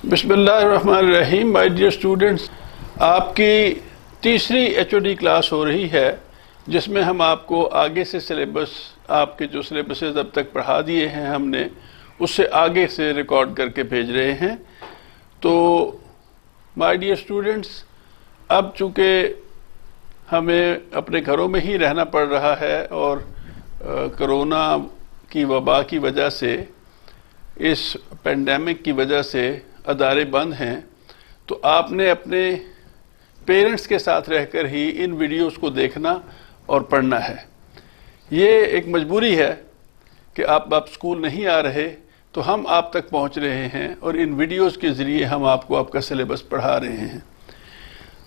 बिस्मिल्लाहिर्रहमानिर्रहीम। My dear students, आपकी तीसरी एचओडी क्लास हो रही है जिसमें हम आपको आगे से सिलेबस, आपके जो सिलेबसेस अब तक पढ़ा दिए हैं हमने, उससे आगे से रिकॉर्ड करके भेज रहे हैं। तो माय डियर स्टूडेंट्स, अब चूँकि हमें अपने घरों में ही रहना पड़ रहा है और कोरोना की वबा की वजह से, इस पेंडेमिक की वजह से अदारे बंद हैं, तो आपने अपने पेरेंट्स के साथ रहकर ही इन वीडियोस को देखना और पढ़ना है। ये एक मजबूरी है कि आप स्कूल नहीं आ रहे, तो हम आप तक पहुंच रहे हैं और इन वीडियोस के ज़रिए हम आपको आपका सिलेबस पढ़ा रहे हैं।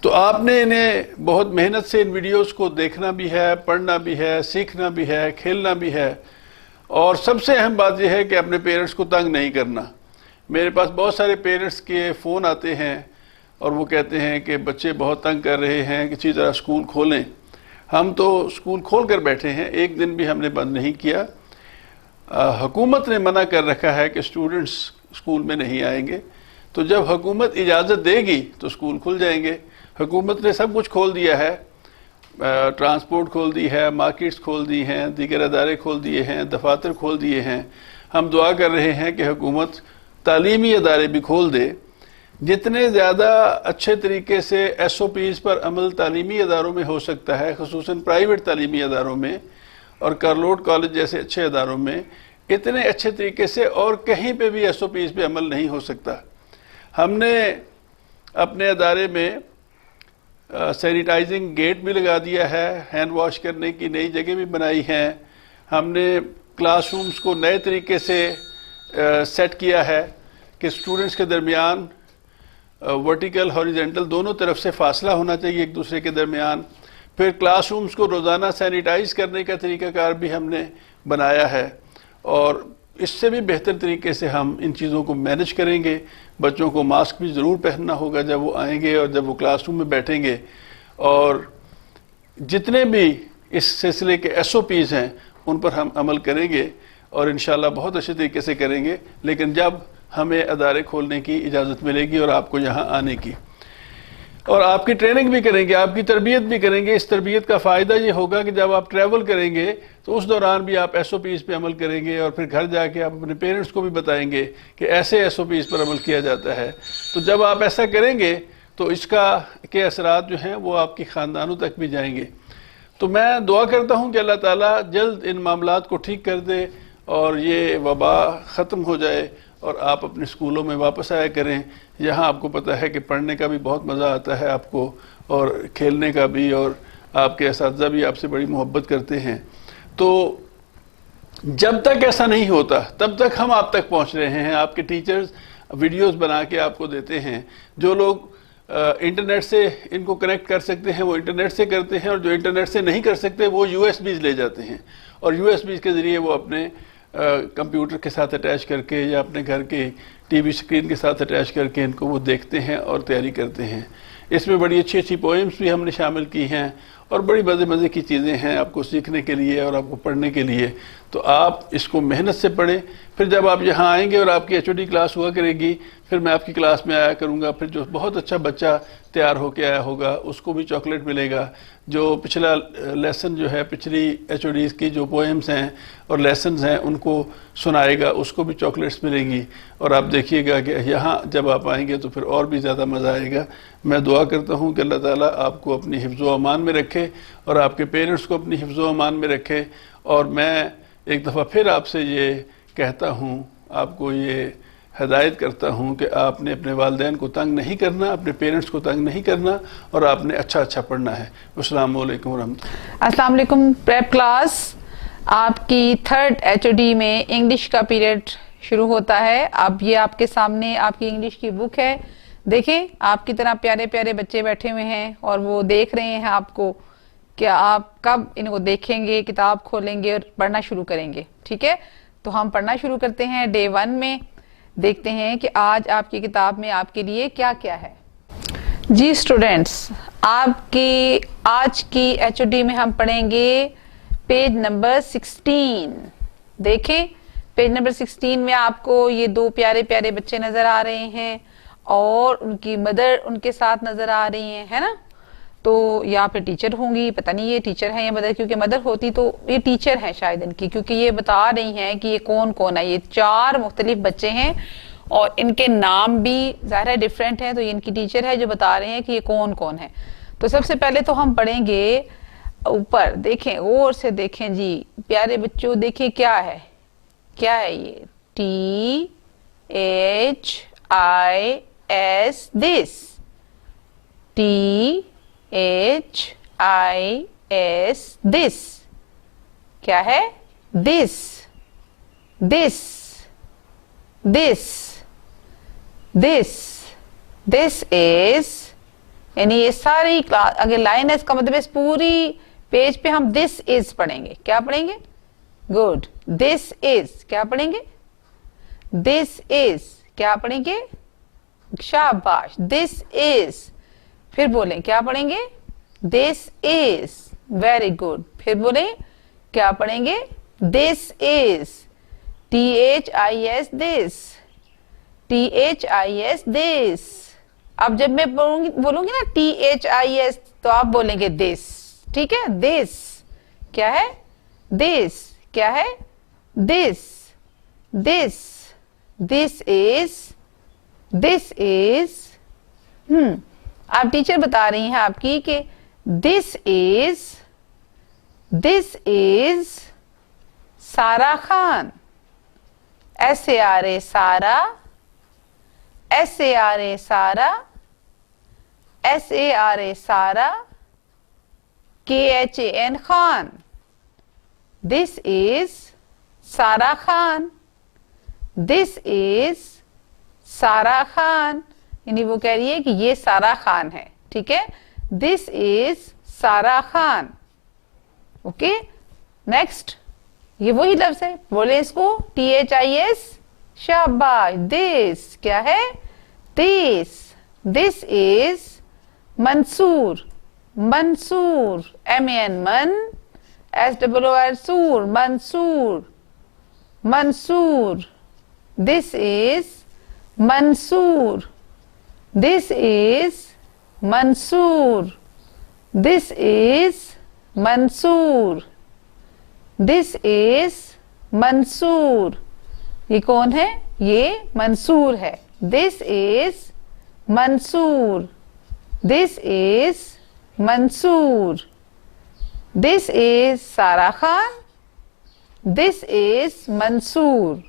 तो आपने इन्हें बहुत मेहनत से इन वीडियोस को देखना भी है, पढ़ना भी है, सीखना भी है, खेलना भी है, और सबसे अहम बात यह है कि अपने पेरेंट्स को तंग नहीं करना। मेरे पास बहुत सारे पेरेंट्स के फ़ोन आते हैं और वो कहते हैं कि बच्चे बहुत तंग कर रहे हैं, किसी तरह स्कूल खोलें। हम तो स्कूल खोल कर बैठे हैं, एक दिन भी हमने बंद नहीं किया। हुकूमत ने मना कर रखा है कि स्टूडेंट्स स्कूल में नहीं आएंगे, तो जब हुकूमत इजाज़त देगी तो स्कूल खुल जाएंगे। हुकूमत ने सब कुछ खोल दिया है, ट्रांसपोर्ट खोल दी है, मार्केट्स खोल दी हैं, दीगर अदारे खोल दिए हैं, दफातर खोल दिए हैं। हम दुआ कर रहे हैं कि हुकूमत तालीमी अदारे भी खोल दे। जितने ज़्यादा अच्छे तरीके से SOPs पर अमल तालीमी अदारों में हो सकता है, ख़ुसूसन प्राइवेट तालीमी अदारों में और कारलोट कॉलेज जैसे अच्छे अदारों में, इतने अच्छे तरीके से और कहीं पे भी SOPs पे अमल नहीं हो सकता। हमने अपने अदारे में सैनिटाइजिंग गेट भी लगा दिया है, हैंड वॉश करने की नई जगह भी बनाई हैं। हमने क्लासरूम्स को नए तरीके से सेट किया है कि स्टूडेंट्स के दरमियान वर्टिकल हॉरिजेंटल दोनों तरफ से फासला होना चाहिए एक दूसरे के दरमियान। फिर क्लासरूम्स को रोज़ाना सैनिटाइज करने का तरीक़ाकार भी हमने बनाया है, और इससे भी बेहतर तरीके से हम इन चीज़ों को मैनेज करेंगे। बच्चों को मास्क भी ज़रूर पहनना होगा जब वो आएंगे और जब वो क्लासरूम में बैठेंगे, और जितने भी इस सिलसिले के SOPs हैं उन पर हम अमल करेंगे और इंशाल्लाह बहुत अच्छे तरीके से करेंगे, लेकिन जब हमें अदारे खोलने की इजाज़त मिलेगी और आपको यहाँ आने की, और आपकी ट्रेनिंग भी करेंगे, आपकी तरबियत भी करेंगे। इस तरबियत का फ़ायदा ये होगा कि जब आप ट्रैवल करेंगे तो उस दौरान भी आप SOPs पे अमल करेंगे और फिर घर जाके आप अपने पेरेंट्स को भी बताएंगे कि ऐसे SOPs पर अमल किया जाता है। तो जब आप ऐसा करेंगे तो इसका के असरात जो हैं वो आपकी ख़ानदानों तक भी जाएंगे। तो मैं दुआ करता हूँ कि अल्लाह ताला जल्द इन मामलात को ठीक कर दे और ये वबा ख़त्म हो जाए और आप अपने स्कूलों में वापस आया करें। यहाँ आपको पता है कि पढ़ने का भी बहुत मज़ा आता है आपको, और खेलने का भी, और आपके असातिज़ा भी आपसे बड़ी मोहब्बत करते हैं। तो जब तक ऐसा नहीं होता तब तक हम आप तक पहुँच रहे हैं। आपके टीचर्स वीडियोस बना के आपको देते हैं। जो लोग इंटरनेट से इनको कनेक्ट कर सकते हैं वो इंटरनेट से करते हैं, और जो इंटरनेट से नहीं कर सकते वो USBs ले जाते हैं, और USBs के ज़रिए वो अपने कंप्यूटर के साथ अटैच करके या अपने घर के TV स्क्रीन के साथ अटैच करके इनको वो देखते हैं और तैयारी करते हैं। इसमें बड़ी अच्छी अच्छी पोएम्स भी हमने शामिल की हैं और बड़ी मज़े की चीज़ें हैं आपको सीखने के लिए और आपको पढ़ने के लिए। तो आप इसको मेहनत से पढ़ें। फिर जब आप यहाँ आएंगे और आपकी HOD क्लास हुआ करेगी, फिर मैं आपकी क्लास में आया करूँगा। फिर जो बहुत अच्छा बच्चा तैयार होकर आया होगा उसको भी चॉकलेट मिलेगा। जो पिछला लेसन जो है, पिछली HODs की जो पोएम्स हैं और लेसन्स हैं उनको सुनाएगा, उसको भी चॉकलेट्स मिलेंगी। और आप देखिएगा कि यहाँ जब आप आएंगे तो फिर और भी ज़्यादा मज़ा आएगा। मैं दुआ करता हूँ कि अल्लाह ताला आपको अपनी हिफ्ज़ व अमान में रखे और आपके पेरेंट्स को अपनी हिफ्ज़ व अमान में रखे। और मैं एक दफ़ा फिर आपसे ये कहता हूँ, आपको ये हिदायत करता हूँ कि आपने अपने वालिदैन को तंग नहीं करना, अपने पेरेंट्स को तंग नहीं करना, और आपने अच्छा पढ़ना है। अस्सलाम वालेकुम रहमतुल्लाह। अस्सलाम वालेकुम। प्रेप क्लास आपकी 3rd HOD में इंग्लिश का पीरियड शुरू होता है। अब ये आपके सामने आपकी इंग्लिश की बुक है। देखें, आपकी तरह प्यारे प्यारे बच्चे बैठे हुए हैं और वो देख रहे हैं आपको कि आप कब इनको देखेंगे, किताब खोलेंगे और पढ़ना शुरू करेंगे। ठीक है, तो हम पढ़ना शुरू करते हैं। डे 1 में देखते हैं कि आज आपकी किताब में आपके लिए क्या क्या है। जी स्टूडेंट्स, आपकी आज की HOD में हम पढ़ेंगे पेज नंबर 16। देखें, पेज नंबर 16 में आपको ये 2 प्यारे प्यारे बच्चे नजर आ रहे हैं और उनकी मदर उनके साथ नजर आ रही है ना, तो या फिर टीचर होंगी, पता नहीं ये टीचर है या मदर, क्योंकि मदर होती तो ये टीचर है शायद इनकी, क्योंकि ये बता रही हैं कि ये कौन कौन है। ये 4 मुख्तलिफ बच्चे हैं और इनके नाम भी ज़ाहिर है डिफरेंट है, तो ये इनकी टीचर है जो बता रहे हैं कि ये कौन कौन है। तो सबसे पहले तो हम पढ़ेंगे ऊपर, देखें और से देखें जी प्यारे बच्चों, देखें क्या है, क्या है ये, THIS, दिस, THIS, दिस, क्या है, this, this, this, this, this is, यानी ये सारी क्लास, अगर लाइन है इसका मतलब इस पूरी पेज पे हम दिस इज पढ़ेंगे। क्या पढ़ेंगे? गुड। दिस इज क्या पढ़ेंगे? दिस इज क्या पढ़ेंगे? शाबाश, दिस इज। फिर बोलें क्या पढ़ेंगे? This is, very good. फिर बोलें क्या पढ़ेंगे? This is, THIS, this, THIS, this. अब जब मैं बोलूंगी ना THIS तो आप बोलेंगे दिस, ठीक है? दिस क्या है? दिस क्या है? This, this, this is, this is. आप टीचर बता रही हैं आपकी कि this is Sara Khan, SARA सारा, SARA सारा, SARA सारा, KHAN Khan. This is Sara Khan, this is Sara Khan, यानी वो कह रही है कि ये सारा खान है, ठीक है? This is Sara Khan. Okay, next, ये वही लफ्ज है, बोले इसको THIS, शाबाश। दिस क्या है? This, this is Mansoor, Mansoor, MAN मन, SOOR सूर, Mansoor, Mansoor. This is Mansoor, this is Mansoor, this is Mansoor, this is Mansoor. ये कौन है? ये मंसूर है। This is Mansoor, this is Mansoor. This is Sara Khan, this is Mansoor.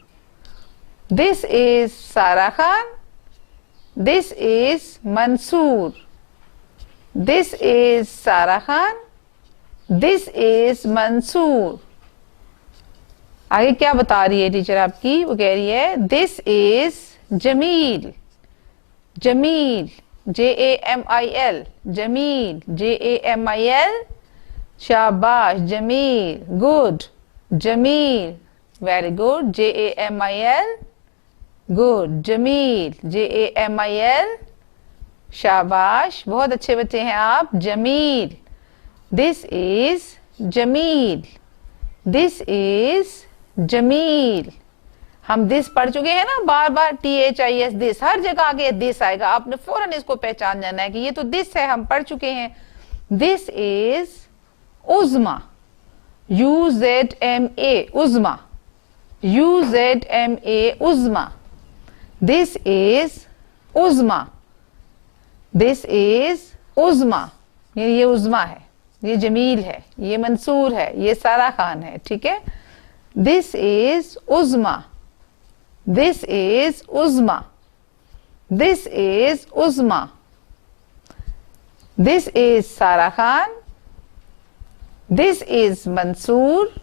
This is Sara Khan, this is Mansoor. This is Sara Khan, this is Mansoor. आगे क्या बता रही है टीचर आपकी? वो कह रही है this is Jamil, Jamil, JAMIL, Jamil, JAMIL, शाबाश, Jamil, good, Jamil, very good, JAMIL, good, Jamil, JAMIL, शाबाश, बहुत अच्छे बच्चे हैं आप। Jamil, this is Jamil, this is Jamil. हम दिस पढ़ चुके हैं ना बार बार, THIS, दिस, हर जगह आगे दिस आएगा, आपने फौरन इसको पहचान जाना है कि ये तो दिस है, हम पढ़ चुके हैं। This is Uzma, UZMA, Uzma, UZMA, Uzma. This is Uzma, this is Uzma, ये उज़्मा है, ये जमील है, ये मंसूर है, ये सारा खान है, ठीक है? This is Uzma, this is Uzma, this is Uzma. This is Sara Khan, this is Mansoor.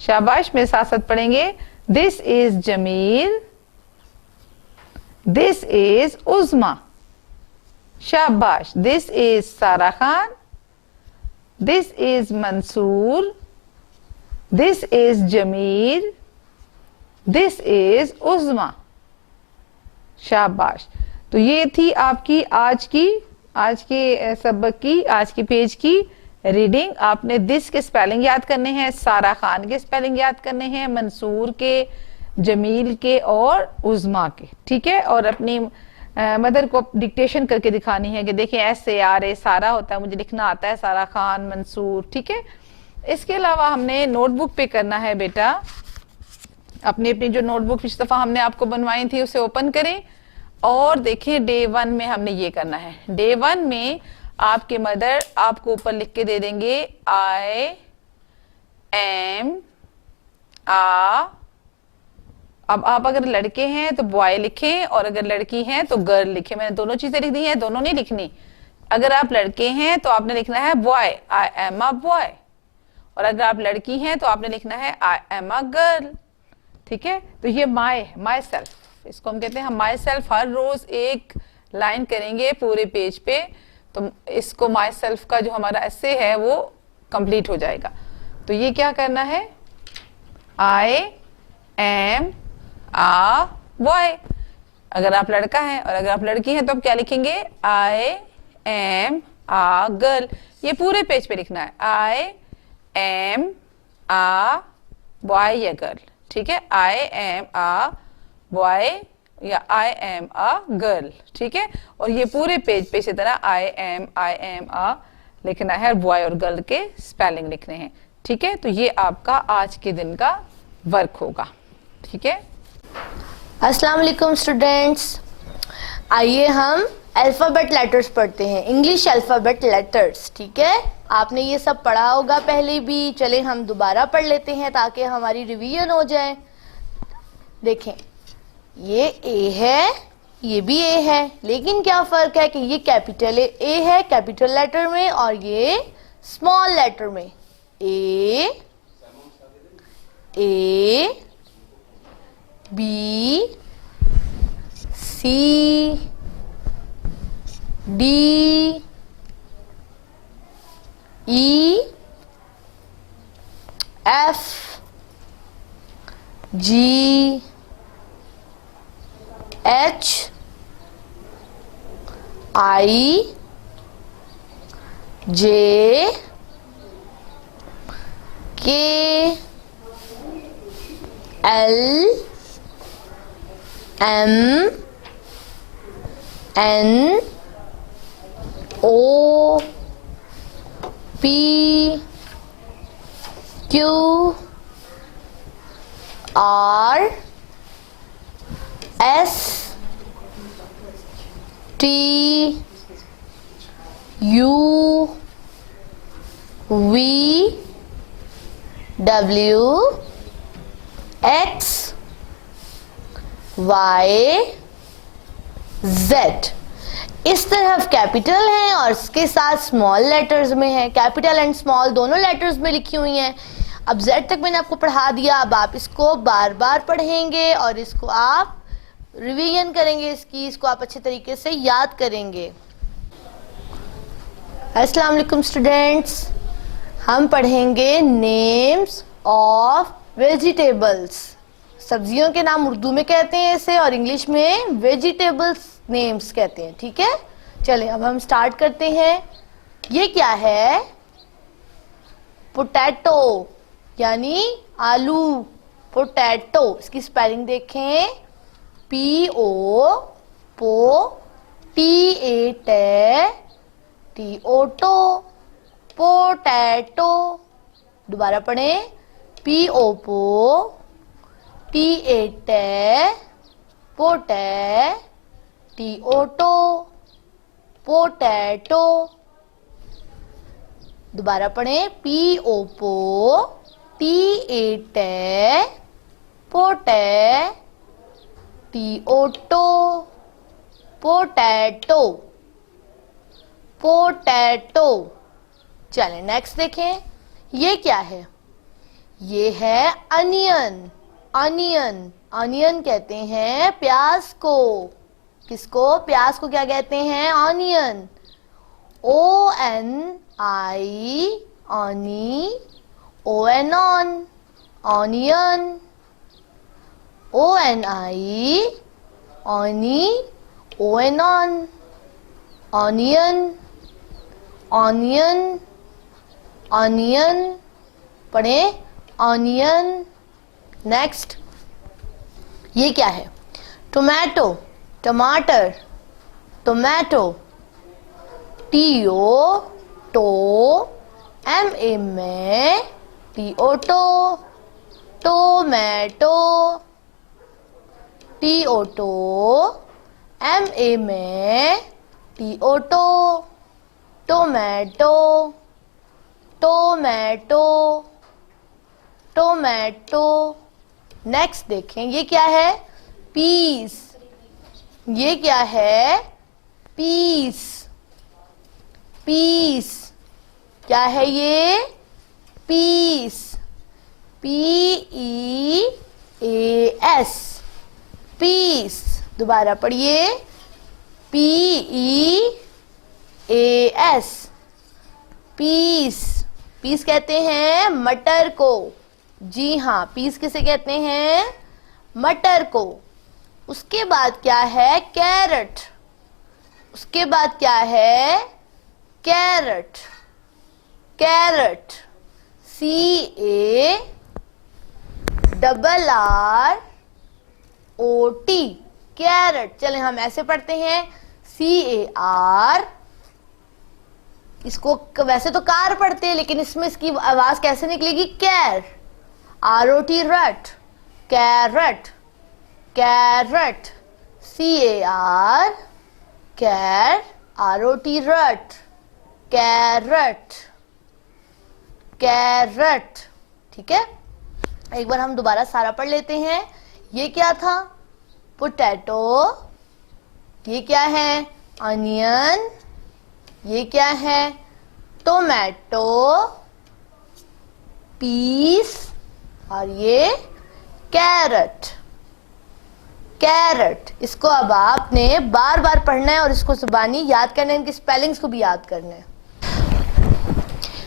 शाबाश, मेरे साथ साथ पढ़ेंगे। This is Jamil, this is Uzma. शाबाश, this is Sara Khan, this is Mansoor, this is Jamil, this is Uzma. शाबाश। तो ये थी आपकी आज के सबक की, आज के पेज की रीडिंग। आपने दिस के स्पेलिंग याद करने हैं, सारा खान के स्पेलिंग याद करने हैं, मंसूर के जमील के और उज़मा के, ठीक है। और अपनी मदर को डिक्टेशन करके दिखानी है कि देखिए ऐसे आ रहे सारा होता है, मुझे लिखना आता है, सारा खान मंसूर, ठीक है। इसके अलावा हमने नोटबुक पे करना है बेटा, अपनी अपनी जो नोटबुक पिछली दफा हमने आपको बनवाई थी उसे ओपन करें और देखें डे 1 में हमने ये करना है। डे 1 में आपके मदर आपको ऊपर लिख के दे देंगे आई एम आ, अब आप अगर लड़के हैं तो बॉय लिखें और अगर लड़की हैं तो गर्ल लिखें। मैंने दोनों चीजें लिख दी हैं, दोनों नहीं लिखनी। अगर आप लड़के हैं तो आपने लिखना है boy, I am a boy, और अगर आप लड़की हैं तो आपने लिखना है आई एम अ गर्ल, ठीक है। तो ये माई सेल्फ, इसको हम कहते हैं माई सेल्फ। हर रोज एक लाइन करेंगे पूरे पेज पे, तो इसको माई सेल्फ का जो हमारा एस्से है वो कंप्लीट हो जाएगा। तो ये क्या करना है, आई एम आ बॉय अगर आप लड़का है, और अगर आप लड़की हैं तो आप क्या लिखेंगे, आई एम आ गर्ल। ये पूरे पेज पे लिखना है, आई एम आ बॉय या गर्ल, ठीक है। आई एम आ बॉय या आई एम आ गर्ल, ठीक है। और ये पूरे पेज पे इसी तरह आई एम आ लिखना है, और बॉय और गर्ल के स्पेलिंग लिखने हैं, ठीक है। तो ये आपका आज के दिन का वर्क होगा, ठीक है। अस्सलाम वालेकुम स्टूडेंट्स, आइए हम अल्फ़ाबेट लेटर्स पढ़ते हैं, इंग्लिश अल्फ़ाबेट लेटर्स, ठीक है। आपने ये सब पढ़ा होगा पहले भी, चले हम दोबारा पढ़ लेते हैं ताकि हमारी रिवीजन हो जाए। देखें, ये ए है, ये भी ए है, लेकिन क्या फ़र्क है कि ये कैपिटल ए है कैपिटल लेटर में, और ये स्मॉल लेटर में। A B C D E F G H I J K L M N O P Q R S T U V W X Y Z. इस तरफ capital है और इसके साथ स्मॉल लेटर्स में है, capital and small दोनों letters में लिखी हुई हैं। अब जेड तक मैंने आपको पढ़ा दिया, अब आप इसको बार बार पढ़ेंगे और इसको आप रिवीजन करेंगे, इसको आप अच्छे तरीके से याद करेंगे। अस्सलाम वालेकुम स्टूडेंट्स, हम पढ़ेंगे नेम्स ऑफ वेजिटेबल्स। सब्जियों के नाम उर्दू में कहते हैं इसे, और इंग्लिश में वेजिटेबल्स नेम्स कहते हैं, ठीक है। चलिए अब हम स्टार्ट करते हैं। ये क्या है, पोटैटो यानी आलू, पोटैटो। इसकी स्पेलिंग देखें, पी ओ पो टी ए टी ओ टो, पोटैटो। दोबारा पढ़ें, पी ओ पो टी ए पोटै टी ओ टो, पोटैटो। दोबारा पढ़ें, पी ओ पो टी ए पोटै टी ओ टो, पोटैटो, पोटैटो। चलें नेक्स्ट देखें, ये क्या है, ये है अनियन। अनियन, अनियन कहते हैं प्याज को। किसको, प्याज को क्या कहते हैं, ऑनियन। ओ एन आई ऑनी, ओ एन ऑन, ऑनियन। ओ एन आई ऑनी, ओ एन ऑन, ऑनियन, ऑनियन, ऑनियन। पढ़े, ऑनियन। नेक्स्ट, ये क्या है? टोमेटो, टमाटर, टोमेटो, टीओ टो, MA में टीओटो, टोमेटो, टीओटो, MA में टीओटो, टोमेटो, टोमेटो, टोमेटो। नेक्स्ट देखें, ये क्या है? पीस। ये क्या है? Peas, peas. क्या है ये? Peas, PEAS, peas. दोबारा पढ़िए, PEAS, पीस। पीस कहते हैं मटर को। जी हाँ, पीस किसे कहते हैं? मटर को। उसके बाद क्या है? कैरेट। उसके बाद क्या है? Carrot, carrot, CARROT, carrot. चलें हम ऐसे पढ़ते हैं, CAR। इसको वैसे तो कार पढ़ते हैं, लेकिन इसमें इसकी आवाज कैसे निकलेगी? कैर, ROT, रट, कैरेट, कैरेट, CAR, कैर, ROT, रट, कैरेट, कैरेट। ठीक है, एक बार हम दोबारा सारा पढ़ लेते हैं। ये क्या था? पोटैटो। ये क्या है? अनियन। ये क्या है? टोमेटो, पीस, और ये कैरेट, कैरेट। इसको अब आपने बार बार पढ़ना है और इसको जुबानी याद करना है, इनकी स्पेलिंग्स को भी याद करना है।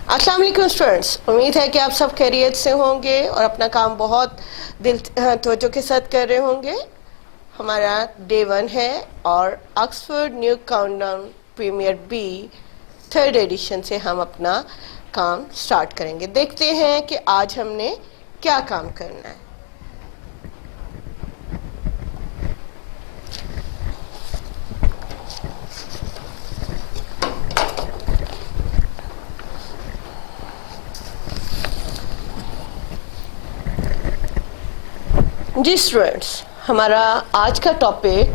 अस्सलाम वालेकुम स्टूडेंट्स, उम्मीद है कि आप सब खैरियत से होंगे और अपना काम बहुत दिल तवज्जो के साथ कर रहे होंगे। हमारा डे 1 है और Oxford new countdown premier B 3rd edition से हम अपना काम स्टार्ट करेंगे। देखते हैं कि आज हमने क्या काम करना है। जी स्टूडेंट्स, हमारा आज का टॉपिक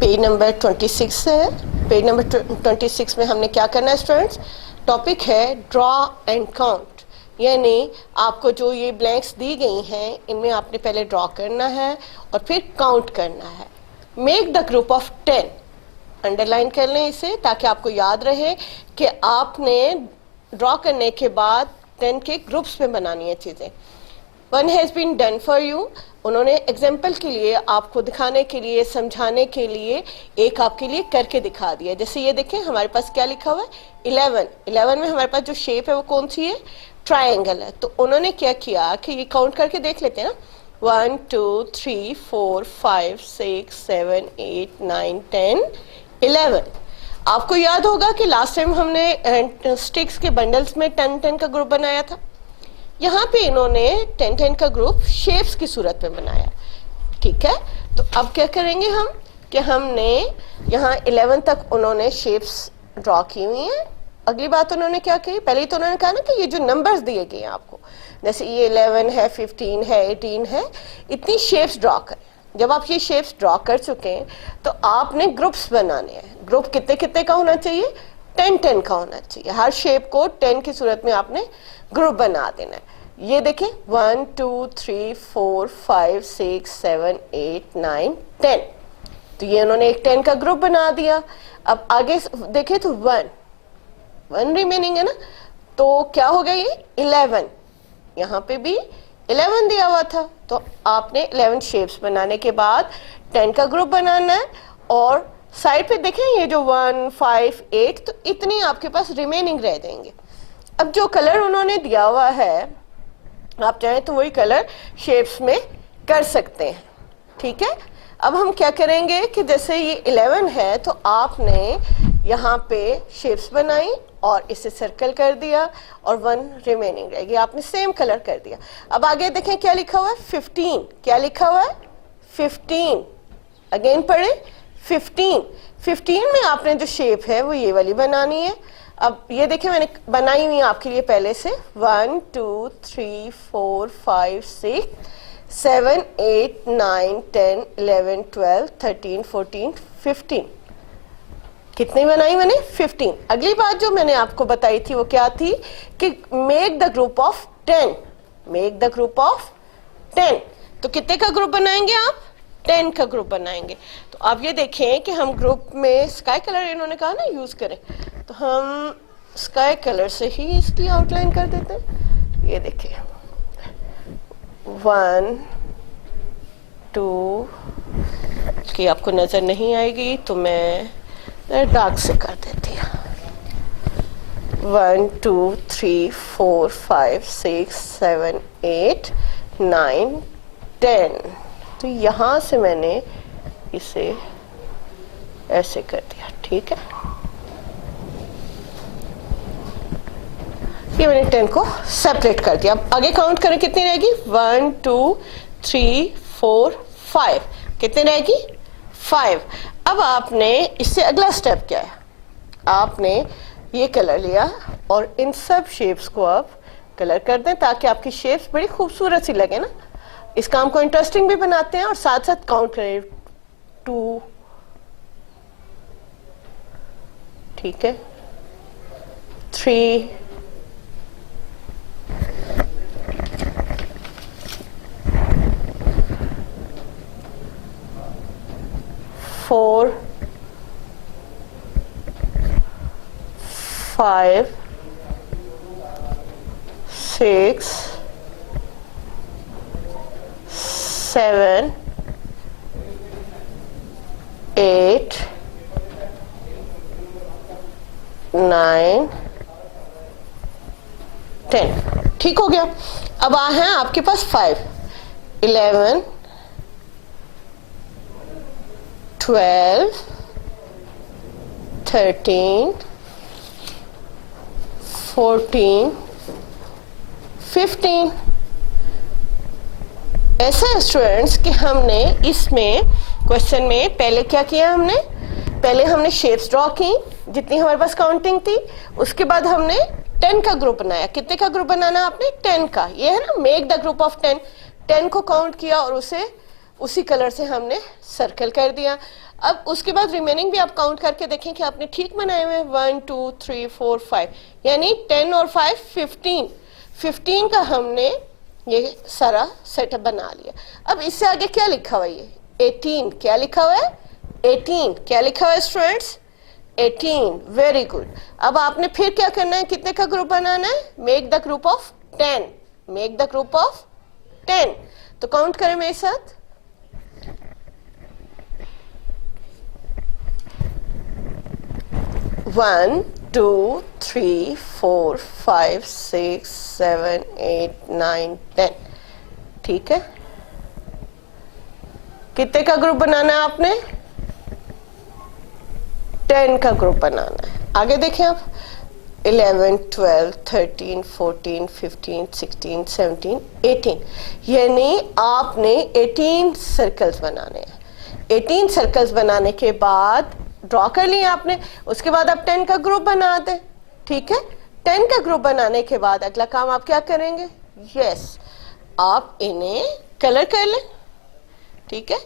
पेज नंबर 26 है। पेज नंबर 26 में हमने क्या करना है स्टूडेंट्स? टॉपिक है ड्रॉ एंड काउंट, यानी आपको जो ये ब्लैंक्स दी गई हैं इनमें आपने पहले ड्रॉ करना है और फिर काउंट करना है। Make the group of 10, underline कर लें इसे ताकि आपको याद रहे कि आपने ड्रॉ करने के बाद 10 के ग्रुप्स में बनानी है चीज़ें। 1 has been done for you, उन्होंने एग्जाम्पल के लिए, आपको दिखाने के लिए, समझाने के लिए एक आपके लिए करके दिखा दिया। जैसे ये देखें, हमारे पास क्या लिखा हुआ है? 11 में हमारे पास जो शेप है वो कौन सी है? ट्रायंगल है। तो उन्होंने क्या किया कि ये काउंट करके देख लेते हैं ना, 1 2 3 4 5 6 7 8 9 10 11। आपको याद होगा कि लास्ट टाइम हमने स्टिक्स के बंडल्स में 10 का ग्रुप बनाया था। यहाँ पे इन्होंने 10 का ग्रुप शेप्स की सूरत में बनाया। ठीक है, तो अब क्या करेंगे हम कि हमने यहाँ 11 तक उन्होंने शेप्स ड्रॉ की हुई हैं। अगली बात उन्होंने क्या कही? पहले तो उन्होंने कहा ना कि ये जो नंबर्स दिए गए हैं आपको, जैसे ये 11 है, 15 है, 18 है, इतनी शेप्स ड्रॉ करें। जब आप ये शेप्स ड्रॉ कर चुके हैं तो आपने ग्रुप्स बनाने हैं। ग्रुप कितने कितने का होना चाहिए? 10 का होना चाहिए। हर शेप को 10 की सूरत में आपने ग्रुप बना देना है। ये देखें, 1 2 3 4 5 6 7 8 9 10। तो ये उन्होंने एक 10 का ग्रुप बना दिया। अब आगे देखें तो 1 रिमेनिंग है ना, तो क्या हो गया? ये 11, यहाँ पे भी 11 दिया हुआ था। तो आपने 11 शेप्स बनाने के बाद 10 का ग्रुप बनाना है। और साइड पे देखें, ये जो 1 5 8, तो इतनी आपके पास रिमेनिंग रह जाएंगे। अब जो कलर उन्होंने दिया हुआ है, आप चाहें तो वही कलर शेप्स में कर सकते हैं। ठीक है, अब हम क्या करेंगे कि जैसे ये 11 है तो आपने यहाँ पे शेप्स बनाई और इसे सर्कल कर दिया और 1 रिमेनिंग रहेगी, आपने सेम कलर कर दिया। अब आगे देखें क्या लिखा हुआ है, 15। क्या लिखा हुआ है, 15। अगेन पढ़े, 15 में आपने जो शेप है वो ये वाली बनानी है। अब ये देखें मैंने बनाई हुई है आपके लिए पहले से, 1 2 3 4 5 6 7 8 9 10 11 12 13 14 15। कितनी बनाई मैंने, 15। अगली बात जो मैंने आपको बताई थी वो क्या थी कि make the group of 10, make the group of 10। तो कितने का ग्रुप बनाएंगे आप, 10 का ग्रुप बनाएंगे। तो आप ये देखें कि हम ग्रुप में स्काई कलर इन्होंने कहा ना यूज करें, तो हम स्काई कलर से ही इसकी आउटलाइन कर देते हैं। ये देखें 1 2 की आपको नजर नहीं आएगी तो मैं डार्क से कर देती हूँ। 1 2 3 4 5 6 7 8 9 10। तो यहाँ से मैंने इसे ऐसे कर दिया, ठीक है। ये मैंने 10 को सेपरेट कर दिया। अब आगे काउंट करें कितनी रहेगी, 1 2 3 4 5। कितनी रहेगी, 5। अब आपने इससे अगला स्टेप क्या है, आपने ये कलर लिया और इन सब शेप्स को आप कलर कर दें ताकि आपकी शेप्स बड़ी खूबसूरत सी लगे ना। इस काम को इंटरेस्टिंग भी बनाते हैं और साथ साथ काउंट करें 2, ठीक है, 3 4 5 6 7 8 9 10। ठीक हो गया। अब आ हैं आपके पास 5, 11 12 13 14 15। ऐसा है स्टूडेंट्स कि हमने इसमें क्वेश्चन में पहले क्या किया, हमने पहले हमने शेप्स ड्रॉ की जितनी हमारे पास काउंटिंग थी, उसके बाद हमने 10 का ग्रुप बनाया। कितने का ग्रुप बनाना आपने, 10 का। ये है ना मेक द ग्रुप ऑफ 10। 10 को काउंट किया और उसे उसी कलर से हमने सर्कल कर दिया। अब उसके बाद रिमेनिंग भी आप काउंट करके देखें कि आपने ठीक बनाए हुए 1 2 3 4 5, यानी 10 और 5 15। 15 का हमने ये सारा सेटअप बना लिया। अब इससे आगे क्या लिखा हुआ है, ये 18। क्या लिखा हुआ है, 18। क्या लिखा हुआ है स्टूडेंट्स, 18। Very good. अब आपने फिर क्या करना है, कितने का ग्रुप बनाना है, make the group of 10। Make the group of 10। तो काउंट करें मेरे साथ, 1 2 3 4 5 6 7 8 9 10। ठीक है, कितने का ग्रुप बनाना है आपने, 10 का ग्रुप बनाना है। आगे देखें आप, 11 12 13 14 15 16 17 18, यानी आपने 18 सर्कल्स बनाने हैं। 18 सर्कल्स बनाने के बाद ड्रॉ कर लिए आपने, उसके बाद आप 10 का ग्रुप बना दें। ठीक है, 10 का ग्रुप बनाने के बाद अगला काम आप क्या करेंगे, यस, आप इन्हें कलर कर लें। ठीक है,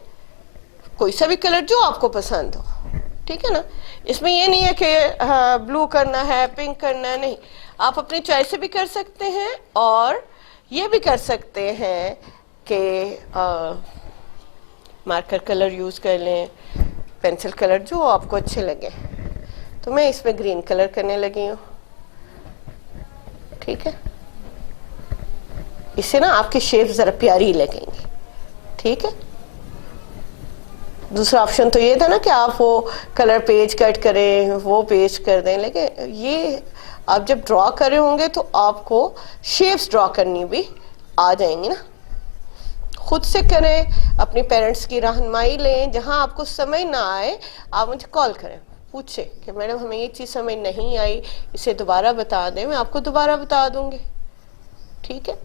कोई सा भी कलर जो आपको पसंद हो। ठीक है ना, इसमें ये नहीं है कि ब्लू करना है, पिंक करना है, नहीं, आप अपनी चॉइस से भी कर सकते हैं और ये भी कर सकते हैं कि मार्कर कलर यूज कर लें, पेंसिल कलर जो आपको अच्छे लगे। तो मैं इसमें ग्रीन कलर करने लगी हूँ। ठीक है, इससे ना आपकी शेप जरा प्यारी लगेंगी। ठीक है, दूसरा ऑप्शन तो ये था ना कि आप वो कलर पेज कट करें, वो पेज कर दें, लेकिन ये आप जब ड्रॉ कर रहे होंगे तो आपको शेप्स ड्रॉ करनी भी आ जाएंगी ना। खुद से करें, अपने पेरेंट्स की रहनुमाई लें, जहां आपको समझ ना आए आप मुझे कॉल करें, पूछे कि मैडम हमें ये चीज़ समझ नहीं आई, इसे दोबारा बता दें, मैं आपको दोबारा बता दूंगी। ठीक है,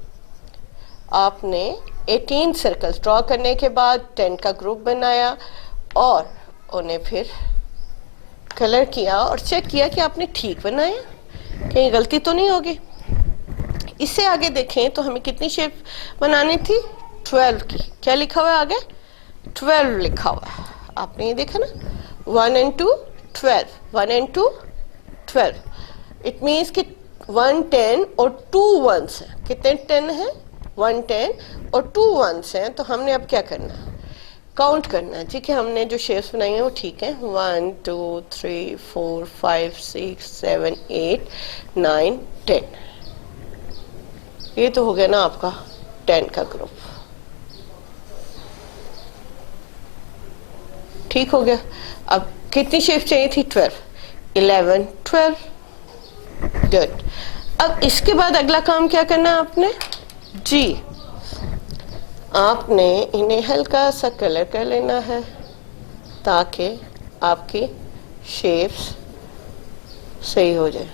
आपने 18 सर्कल्स ड्रॉ करने के बाद 10 का ग्रुप बनाया और उन्हें फिर कलर किया और चेक किया कि आपने ठीक बनाया, कहीं गलती तो नहीं होगी। इससे आगे देखें तो हमें कितनी शेप बनानी थी, 12 की। क्या लिखा हुआ है आगे, 12 लिखा हुआ है, आपने ये देखा ना, 1 and 2 12, 1 and 2 12। इट मीन्स कि 1 10 और 2 1s हैं। कितने 10 हैं, 1 10 और 2 1s हैं। तो हमने अब क्या करना है, काउंट करना है। ठीक है, हमने जो शेप्स बनाई हैं वो ठीक है, 1 2 3 4 5 6 7 8 9 10। ये तो हो गया ना आपका 10 का ग्रुप। ठीक हो गया। अब कितनी शेप चाहिए थी, 12, 11 12। गुड। अब इसके बाद अगला काम क्या करना है आपने जी, आपने इन्हें हल्का सा कलर कर लेना है ताकि आपकी शेप्स सही हो जाए।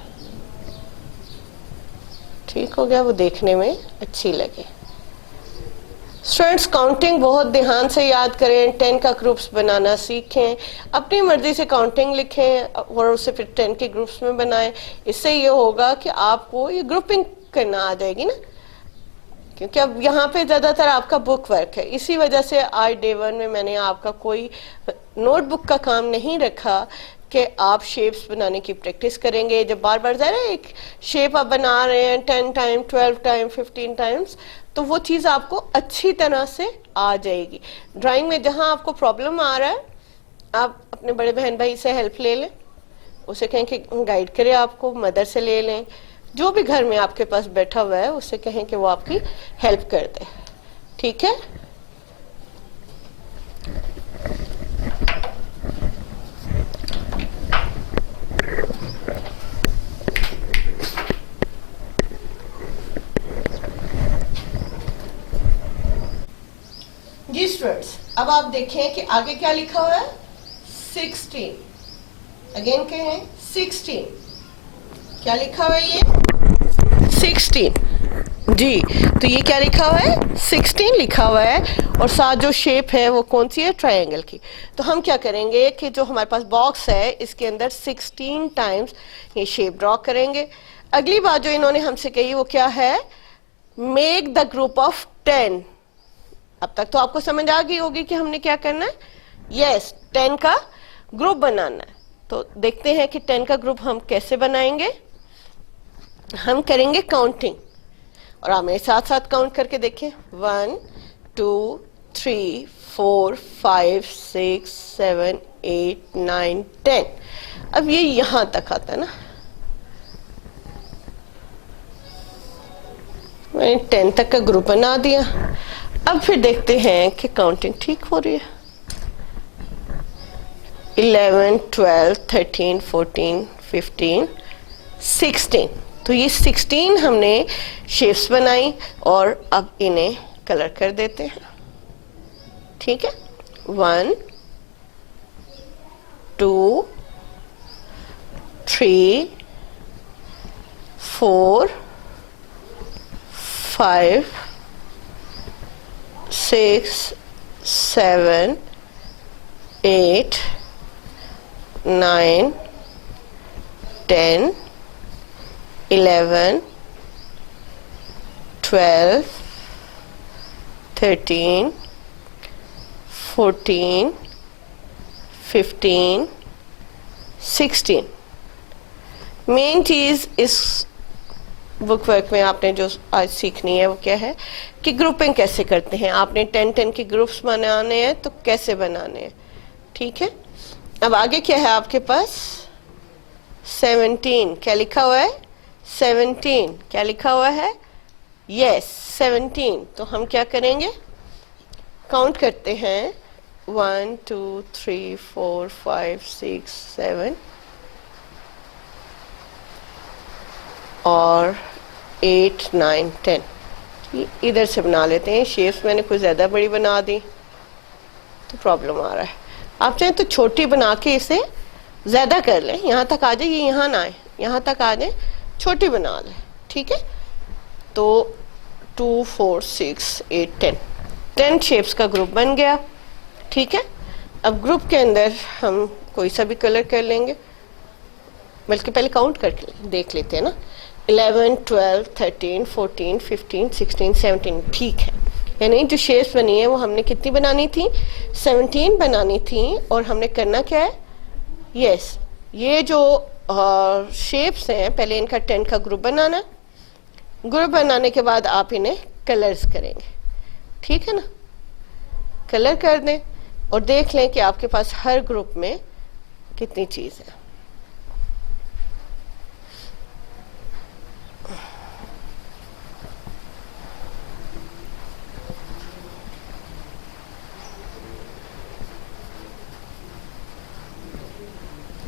ठीक हो गया, वो देखने में अच्छी लगे। स्टूडेंट्स काउंटिंग बहुत ध्यान से याद करें, 10 का ग्रुप्स बनाना सीखें, अपनी मर्जी से काउंटिंग लिखें और उसे फिर 10 के ग्रुप्स में बनाएं। इससे ये होगा कि आपको ये ग्रुपिंग करना आ जाएगी ना, क्योंकि अब यहाँ पे ज़्यादातर आपका बुक वर्क है। इसी वजह से आज डे 1 में मैंने आपका कोई नोटबुक का काम नहीं रखा कि आप शेप्स बनाने की प्रैक्टिस करेंगे। जब बार बार ज़रा एक शेप आप बना रहे हैं 10 टाइम 12 टाइम 15 टाइम्स, तो वो चीज़ आपको अच्छी तरह से आ जाएगी। ड्राइंग में जहाँ आपको प्रॉब्लम आ रहा है, आप अपने बड़े बहन भाई से हेल्प ले लें, उसे कहें कि गाइड करे आपको, मदर से ले लें, जो भी घर में आपके पास बैठा हुआ है उससे कहें कि वो आपकी हेल्प कर दे। ठीक है, जी स्टूडेंट्स, अब आप देखें कि आगे क्या लिखा हुआ है, 16। अगेन कहें 16। क्या लिखा हुआ है ये, 16 जी। तो ये क्या लिखा हुआ है, 16 लिखा हुआ है और साथ जो शेप है वो कौन सी है, ट्रायंगल की। तो हम क्या करेंगे कि जो हमारे पास बॉक्स है इसके अंदर 16 टाइम्स ये शेप ड्रॉ करेंगे। अगली बात जो इन्होंने हमसे कही वो क्या है, मेक द ग्रुप ऑफ 10। अब तक तो आपको समझ आ गई होगी कि हमने क्या करना है, यस 10 का ग्रुप बनाना है। तो देखते हैं कि 10 का ग्रुप हम कैसे बनाएंगे। हम करेंगे काउंटिंग और आप मेरे साथ साथ काउंट करके देखें, 1 2 3 4 5 6 7 8 9 10। अब ये यहां तक आता है ना, मैंने 10 तक का ग्रुप बना दिया। अब फिर देखते हैं कि काउंटिंग ठीक हो रही है, 11 12 13 14 15 16। तो ये 16 हमने शेप्स बनाई और अब इन्हें कलर कर देते हैं। ठीक है, 1 2 3 4 5 6 7 8 9 10 11 12 13 14 15 16। मेन चीज़ इस बुक वर्क में आपने जो आज सीखनी है वो क्या है कि ग्रुपिंग कैसे करते हैं। आपने 10 के ग्रुप्स बनाने हैं तो कैसे बनाने हैं। ठीक है, अब आगे क्या है आपके पास, 17। क्या लिखा हुआ है, 17। क्या लिखा हुआ है, यस 17। तो हम क्या करेंगे, काउंट करते हैं, 1 2 3 4 5 6 7 और 8 9 10। इधर से बना लेते हैं शेप्स। मैंने कुछ ज़्यादा बड़ी बना दी तो प्रॉब्लम आ रहा है। आप चाहें तो छोटी बना के इसे ज़्यादा कर लें, यहाँ तक आ जाए, ये यहाँ ना आए, यहाँ तक आ जाए, छोटी बना लें, ठीक है। तो 2 4 6 8 10 शेप्स का ग्रुप बन गया, ठीक है। अब ग्रुप के अंदर हम कोई सा भी कलर कर लेंगे, बल्कि पहले काउंट करके देख लेते हैं ना। 11 12 13 14 15 16 17, ठीक है। यानी जो शेप्स बनी है वो हमने कितनी बनानी थी, 17 बनानी थी। और हमने करना क्या है, यस, ये जो शेप्स हैं पहले इनका 10 का ग्रुप बनाना। ग्रुप बनाने के बाद आप इन्हें कलर्स करेंगे, ठीक है ना। कलर कर दें और देख लें कि आपके पास हर ग्रुप में कितनी चीज़ है।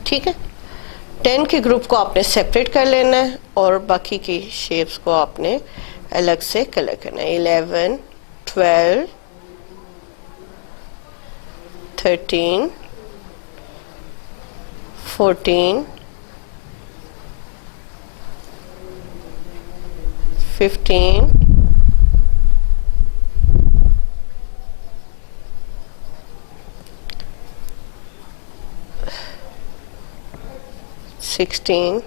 ठीक है, 10 के ग्रुप को आपने सेपरेट कर लेना है और बाकी की शेप्स को आपने अलग से कलर करना है। 11 12 13 14 15 16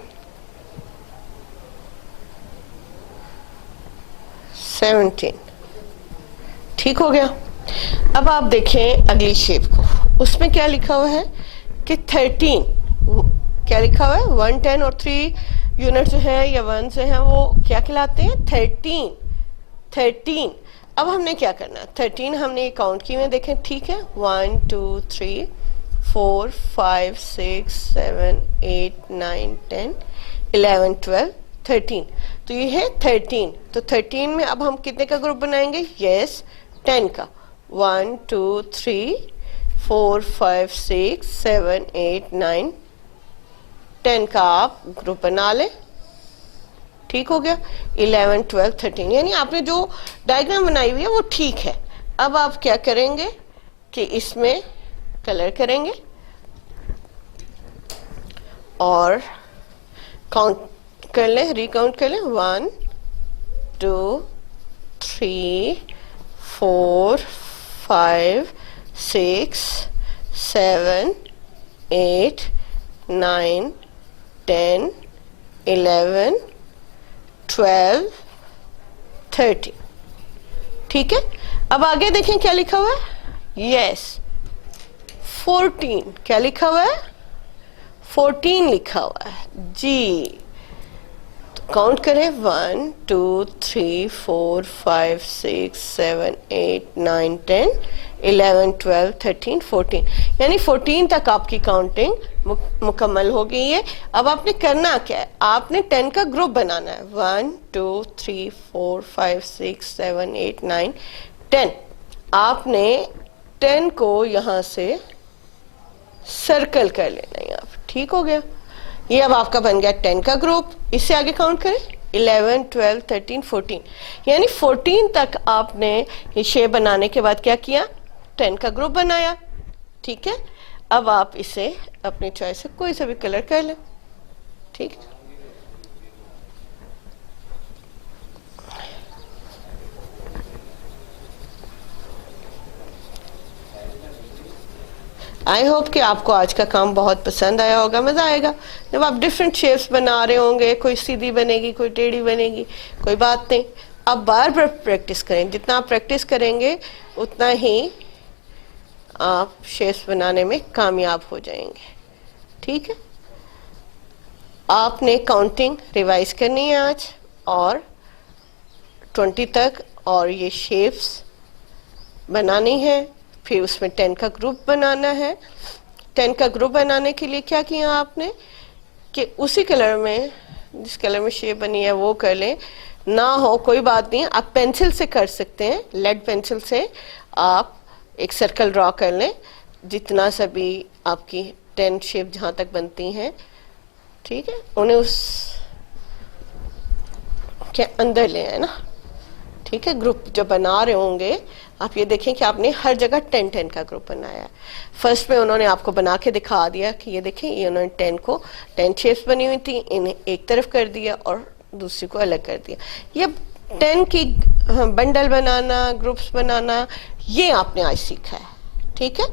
17, ठीक हो गया। अब आप देखें अगली शेप को, उसमें क्या लिखा हुआ है कि 13, क्या लिखा हुआ है, 1 10 और 3 यूनिट जो है या 1 जो है वो क्या कहलाते हैं, 13। अब हमने क्या करना है, 13 हमने काउंट किए हुए देखें, ठीक है। 1 2 3 4 5 6 7 8 9 10 11 12 13, तो ये है 13। तो 13 में अब हम कितने का ग्रुप बनाएंगे, यस 10 का। 1 2 3 4 5 6 7 8 9 10 का आप ग्रुप बना लें, ठीक हो गया। 11 12 13, यानी आपने जो डायग्राम बनाई हुई है वो ठीक है। अब आप क्या करेंगे कि इसमें कलर करेंगे और काउंट कर लें, रिकाउंट कर लें। 1 2 3 4 5 6 7 8 9 10 11 12 13, ठीक है। अब आगे देखें क्या लिखा हुआ है, यस 14, क्या लिखा हुआ है, 14 लिखा हुआ है जी। तो काउंट करें, 1 2 3 4 5 6 7 8 9 10 11 12 13 14, यानी 14 तक आपकी काउंटिंग मुकम्मल हो गई है। अब आपने करना क्या है, आपने 10 का ग्रुप बनाना है। 1 2 3 4 5 6 7 8 9 10, आपने 10 को यहाँ से सर्कल कर लेना है यहाँ, ठीक हो गया। ये अब आपका बन गया 10 का ग्रुप। इससे आगे काउंट करें, 11 12 13 14, यानी 14 तक आपने ये शेप बनाने के बाद क्या किया, 10 का ग्रुप बनाया, ठीक है। अब आप इसे अपनी चॉइस से कोई सा भी कलर कर लें, ठीक है। आई होप कि आपको आज का काम बहुत पसंद आया होगा, मज़ा आएगा जब आप डिफरेंट शेप्स बना रहे होंगे। कोई सीधी बनेगी, कोई टेढ़ी बनेगी, कोई बात नहीं। आप बार बार प्रैक्टिस करें, जितना आप प्रैक्टिस करेंगे उतना ही आप शेप्स बनाने में कामयाब हो जाएंगे, ठीक है। आपने काउंटिंग रिवाइज करनी है आज और 20 तक, और ये शेप्स बनानी है। फिर उसमें 10 का ग्रुप बनाना है। 10 का ग्रुप बनाने के लिए क्या किया आपने कि उसी कलर में, जिस कलर में शेप बनी है वो कर लें, ना हो कोई बात नहीं, आप पेंसिल से कर सकते हैं। लेड पेंसिल से आप एक सर्कल ड्रॉ कर लें, जितना सा भी आपकी 10 शेप जहाँ तक बनती हैं, ठीक है, उन्हें उस के अंदर ले आए ना, ठीक है। ग्रुप जब बना रहे होंगे आप ये देखें कि आपने हर जगह 10-10 का ग्रुप बनाया है। फर्स्ट में उन्होंने आपको बना के दिखा दिया कि ये देखें, ये उन्होंने 10 शेप्स बनी हुई थी, इन्हें एक तरफ कर दिया और दूसरी को अलग कर दिया। ये 10 की बंडल बनाना, ग्रुप्स बनाना, ये आपने आज सीखा है, ठीक है।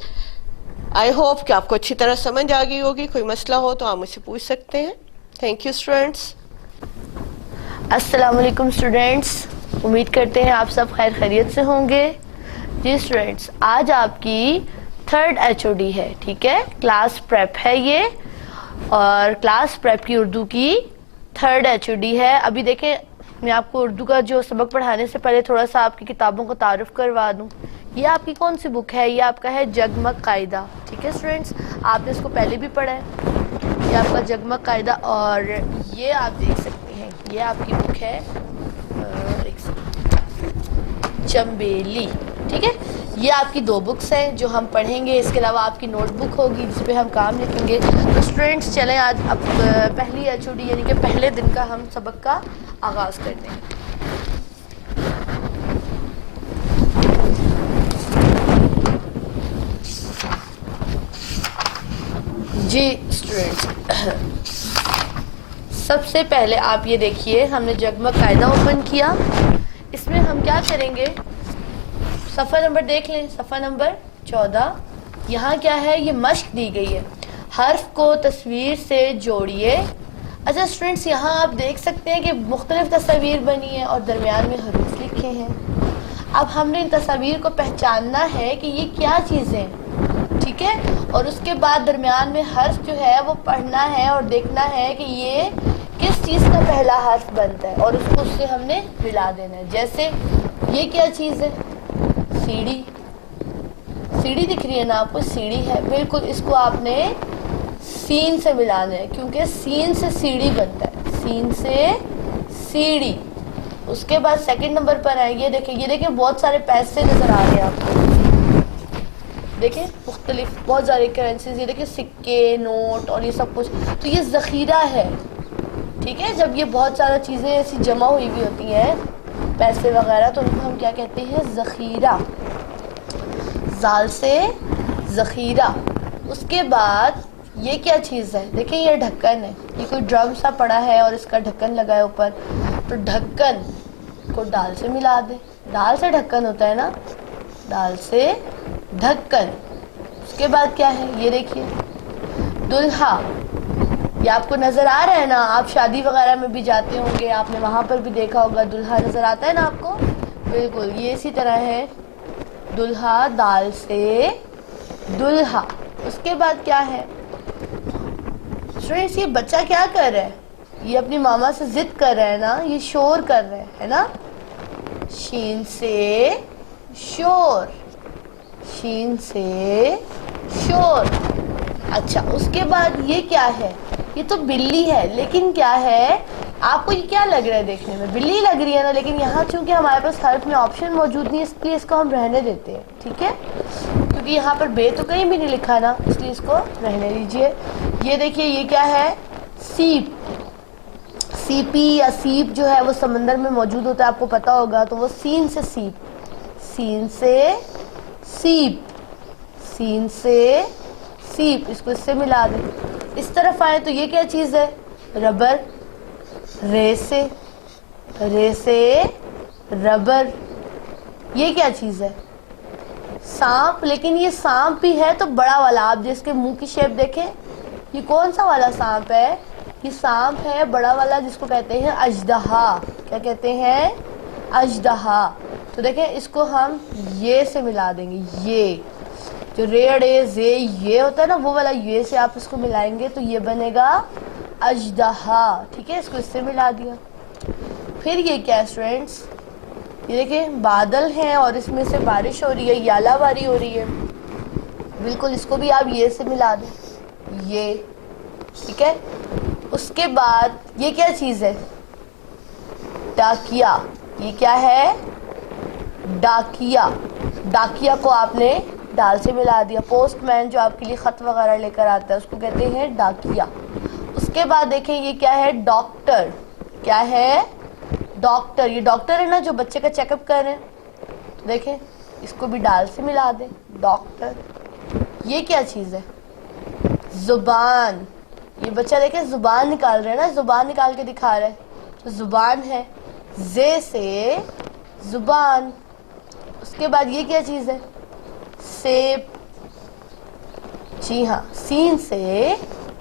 आई होप कि आपको अच्छी तरह समझ आ गई होगी। कोई मसला हो तो आप मुझसे पूछ सकते हैं। Thank you students. अस्सलाम वालेकुम स्टूडेंट्स, उम्मीद करते हैं आप सब खैर खैरियत से होंगे। जी स्टूडेंट्स, आज आपकी 3rd HOD है, ठीक है। क्लास प्रेप है ये, और क्लास प्रेप की उर्दू की 3rd HOD है। अभी देखें, मैं आपको उर्दू का जो सबक पढ़ाने से पहले थोड़ा सा आपकी किताबों को तारुफ करवा दूं। ये आपकी कौन सी बुक है? ये आपका है जगमग कायदा, ठीक है स्टूडेंट्स। आपने इसको पहले भी पढ़ा है, ये आपका जगमग कायदा। और ये आप देख सकते हैं, ये आपकी बुक है चंबेली, ठीक है। ये आपकी 2 बुक्स हैं जो हम पढ़ेंगे। इसके अलावा आपकी नोटबुक होगी जिस पे हम काम लिखेंगे। तो स्टूडेंट्स चलें, आज अब पहली HOD यानी कि पहले दिन का हम सबक का आगाज़ करते हैं। जी स्टूडेंट्स, सबसे पहले आप ये देखिए, हमने जगमग कायदा ओपन किया। इसमें हम क्या करेंगे, सफ़ा नंबर देख लें, सफ़ा नंबर 14। यहाँ क्या है, ये मश्क दी गई है, हर्फ को तस्वीर से जोड़िए। अच्छा स्टूडेंट्स, यहाँ आप देख सकते हैं कि मुख्तलिफ तस्वीर बनी है और दरमियान में हरूफ लिखे हैं। अब हमने इन तस्वीर को पहचानना है कि ये क्या चीज़ें हैं, ठीक है। और उसके बाद दरमियान में हर्फ जो है वो पढ़ना है और देखना है कि ये किस चीज़ का पहला हर्फ बनता है और उसको उससे हमने मिला देना है। जैसे ये क्या चीज़ है, सीढ़ी। सीढ़ी दिख रही है ना आपको, सीढ़ी है, बिल्कुल। इसको आपने सीन से मिलाना है क्योंकि सीन से सीढ़ी बनता है, सीन से सीढ़ी। उसके बाद सेकंड नंबर पर है, ये देखिए बहुत सारे पैसे नजर आ रहे हैं आपको, देखिए मुख्तलिफ बहुत सारी करेंसीज, ये देखिए सिक्के, नोट और ये सब कुछ। तो ये ज़ख़ीरा है, ठीक है। जब ये बहुत सारा चीज़ें ऐसी जमा हुई हुई होती हैं, पैसे वगैरह, तो उनको हम क्या कहते हैं, ज़ख़ीरा, जाल से ज़ख़ीरा। उसके बाद ये क्या चीज़ है, देखिए ये ढक्कन है, ये कोई ड्रम सा पड़ा है और इसका ढक्कन लगा है ऊपर, तो ढक्कन को दाल से मिला दे। दाल से ढक्कन होता है ना, दाल से ढक्कन। उसके बाद क्या है, ये देखिए दुल्हा, ये आपको नज़र आ रहा है ना, आप शादी वगैरह में भी जाते होंगे, आपने वहाँ पर भी देखा होगा, दुल्हा नज़र आता है ना आपको, बिल्कुल ये इसी तरह है, दुल्हा, दाल से दुल्हा। उसके बाद क्या है स्टूडेंट्स, ये बच्चा क्या कर रहा है, ये अपनी मामा से जिद कर रहा है ना, ये शोर कर रहा है ना, शीन से शोर, शीन से शोर। अच्छा, उसके बाद ये क्या है, ये तो बिल्ली है, लेकिन क्या है, आपको ये क्या लग रहा है देखने में, बिल्ली लग रही है ना, लेकिन यहाँ चूंकि हमारे पास हर्फ में ऑप्शन मौजूद नहीं है, इसलिए इसको हम रहने देते हैं, ठीक है, क्योंकि यहाँ पर बे तो कहीं भी नहीं लिखा ना, इसलिए इसको रहने दीजिए। ये देखिए, ये क्या है, सीप। सीपी या सीप जो है वो समंदर में मौजूद होता है, आपको पता होगा, तो वो सीन से सीप, सीन से सीप, सीन से सीप, इसको इससे मिला दें। इस तरफ आए तो ये क्या चीज़ है, रबर, रे से रबर। ये क्या चीज़ है, सांप, लेकिन ये सांप भी है तो बड़ा वाला, आप जिसके मुंह की शेप देखें, ये कौन सा वाला सांप है, ये सांप है बड़ा वाला, जिसको कहते हैं अजदहा। क्या कहते हैं, अजदहा। तो देखें, इसको हम ये से मिला देंगे, ये जो रेड ए जे ये होता है ना, वो वाला ये से आप इसको मिलाएंगे तो ये बनेगा अजदहा, ठीक है। इसको इससे मिला दिया। फिर ये क्या है स्टूडेंट्स, ये देखिए बादल हैं और इसमें से बारिश हो रही है, यालाबारी हो रही है, बिल्कुल, इसको भी आप ये से मिला दें, ये, ठीक है। उसके बाद ये क्या चीज़ है, डाकिया। ये क्या है, डाकिया। डाकिया को आपने दाल से मिला दिया। पोस्टमैन जो आपके लिए ख़त वगैरह लेकर आता है, उसको कहते हैं डाकिया। उसके बाद देखें, ये क्या है, डॉक्टर। क्या है, डॉक्टर, ये डॉक्टर है ना जो बच्चे का चेकअप कर रहे हैं, तो देखें इसको भी डाल से मिला दें, डॉक्टर। ये क्या चीज़ है? जुबान। ये बच्चा देखें जुबान निकाल रहा है ना, जुबान निकाल के दिखा रहा है, तो जुबान है, जे से जुबान। उसके बाद ये क्या चीज़ है? सेब। जी हाँ, सीन से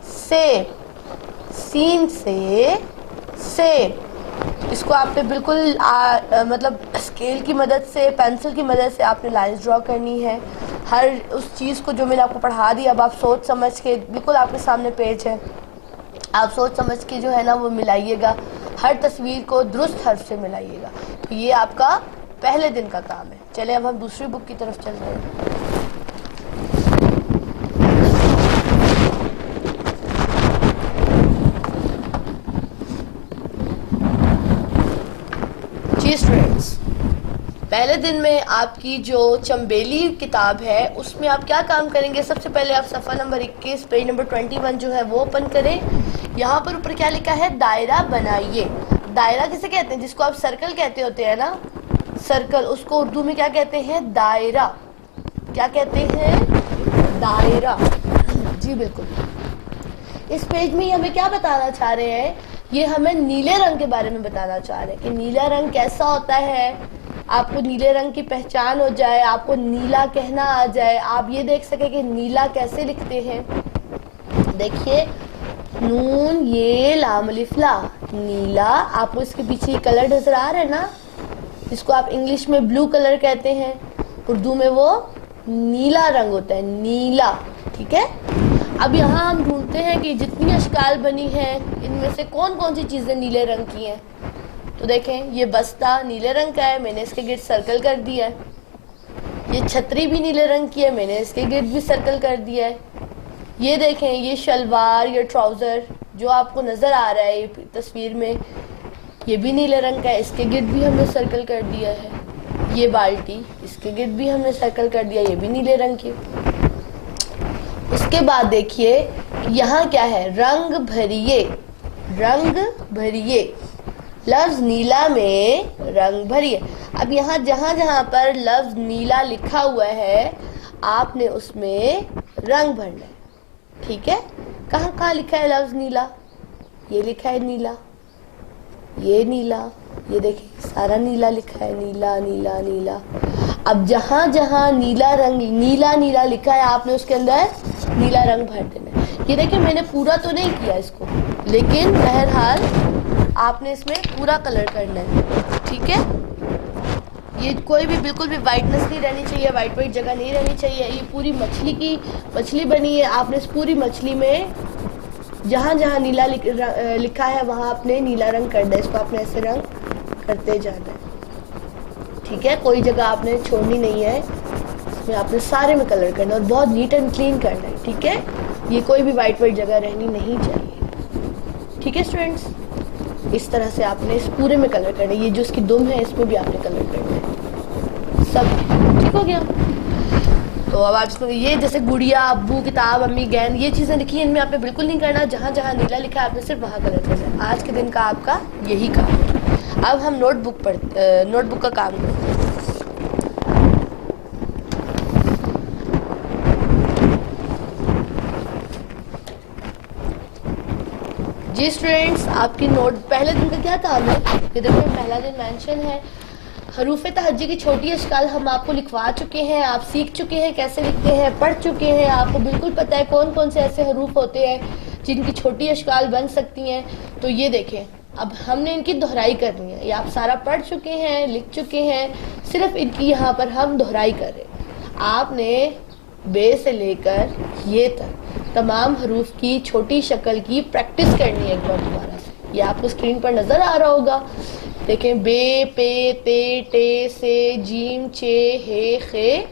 सेब, सीन से सेब। इसको आपने बिल्कुल मतलब स्केल की मदद से, पेंसिल की मदद से आपने लाइन्स ड्रॉ करनी है। हर उस चीज़ को जो मैंने आपको पढ़ा दी, अब आप सोच समझ के, बिल्कुल आपके सामने पेज है, आप सोच समझ के जो है ना वो मिलाइएगा, हर तस्वीर को दुरुस्त हर्फ से मिलाइएगा। तो ये आपका पहले दिन का काम है। चलिए अब हम दूसरी बुक की तरफ चल रहे हैं। जी स्टूडेंट्स, पहले दिन में आपकी जो चंबेली किताब है उसमें आप क्या काम करेंगे? सबसे पहले आप सफ़ा नंबर 21 पेज नंबर 21 जो है वो ओपन करें। यहाँ पर ऊपर क्या लिखा है? दायरा बनाइए। दायरा किसे कहते हैं? जिसको आप सर्कल कहते होते हैं ना, सर्कल, उसको उर्दू में क्या कहते हैं? दायरा। क्या कहते हैं? दायरा। जी बिल्कुल। इस पेज में हमें क्या बताना चाह रहे हैं? ये हमें नीले रंग के बारे में बताना चाह रहे हैं कि नीला रंग कैसा होता है, आपको नीले रंग की पहचान हो जाए, आपको नीला कहना आ जाए, आप ये देख सके कि नीला कैसे लिखते हैं। देखिए, नून ये लाम अलिफ ला, नीला। आपको इसके पीछे कलर नजर आ रहा है ना, जिसको आप इंग्लिश में ब्लू कलर कहते हैं, उर्दू में वो नीला रंग होता है, नीला। ठीक है। अब यहाँ हम ढूंढते हैं कि जितनी अशकाल बनी है इनमें से कौन कौन सी चीज़ें नीले रंग की हैं। तो देखें, ये बस्ता नीले रंग का है, मैंने इसके गिर्द सर्कल कर दिया है। ये छतरी भी नीले रंग की है, मैंने इसके गिर्द भी सर्कल कर दिया है। ये देखें, ये शलवार या ट्राउज़र जो आपको नज़र आ रहा है ये तस्वीर में, ये भी नीले रंग का है, इसके गिर्द भी हमने सर्कल कर दिया है। ये बाल्टी, इसके गिर्द भी हमने सर्कल कर दिया, ये भी नीले रंग की। उसके बाद देखिए यहाँ क्या है? रंग भरिए, रंग भरिए। लफ्ज नीला में रंग भरिए। अब यहाँ जहाँ जहाँ पर लफ्ज नीला लिखा हुआ है आपने उसमें रंग भरना है। ठीक है। कहाँ कहाँ लिखा है लफ्ज नीला? ये लिखा है नीला, ये नीला, ये देखिए सारा नीला लिखा है, नीला नीला नीला। अब जहाँ जहाँ नीला रंग, नीला नीला लिखा है आपने उसके अंदर नीला रंग भर देना है। ये देखिए मैंने पूरा तो नहीं किया इसको, लेकिन बहरहाल आपने इसमें पूरा कलर करना है। ठीक है। ये कोई भी बिल्कुल भी वाइटनेस नहीं रहनी चाहिए, वाइट जगह नहीं रहनी चाहिए। ये पूरी मछली की मछली बनी है, आपने इस पूरी मछली में जहाँ जहाँ नीला लिखा है वहाँ आपने नीला रंग करना है। इसको आपने ऐसे रंग करते जाना है। ठीक है। कोई जगह आपने छोड़नी नहीं है, इसमें आपने सारे में कलर करना है और बहुत नीट एंड क्लीन करना है। ठीक है। ये कोई भी वाइट जगह रहनी नहीं चाहिए। ठीक है स्टूडेंट्स, इस तरह से आपने इस पूरे में कलर करना है। ये जो इसकी दुम है इसमें भी आपने कलर करना है। सब ठीक हो गया। तो अब आप इसमें ये जैसे गुड़िया, अब्बू, किताब, अम्मी, गेंद, ये चीज़ें लिखी हैं, इनमें आपने बिल्कुल नहीं करना। जहाँ जहाँ नीला लिखा है आपने सिर्फ वहाँ कलर करना है। आज के दिन का आपका यही काम है। अब हम नोटबुक का काम करते हैं। जी स्टूडेंट्स, आपकी पहले दिन का क्या काम है? ये देखो पहला दिन मेंशन है। हरूफ तहज्जी की छोटी अशकाल हम आपको लिखवा चुके हैं, आप सीख चुके हैं कैसे लिखते हैं, पढ़ चुके हैं, आपको बिल्कुल पता है कौन कौन से ऐसे हरूफ होते हैं जिनकी छोटी अशकाल बन सकती हैं। तो ये देखें, अब हमने इनकी दोहराई करनी है। ये आप सारा पढ़ चुके हैं, लिख चुके हैं, सिर्फ इनकी यहाँ पर हम दोहराई कर रहे हैं। आपने बे से लेकर ये तक तमाम हरूफ की छोटी शक्ल की प्रैक्टिस करनी है एक बार दोबारा से। ये आपको स्क्रीन पर नज़र आ रहा होगा। देखें, बे, पे, ते, टे, से, जीम, चे, हे, खे,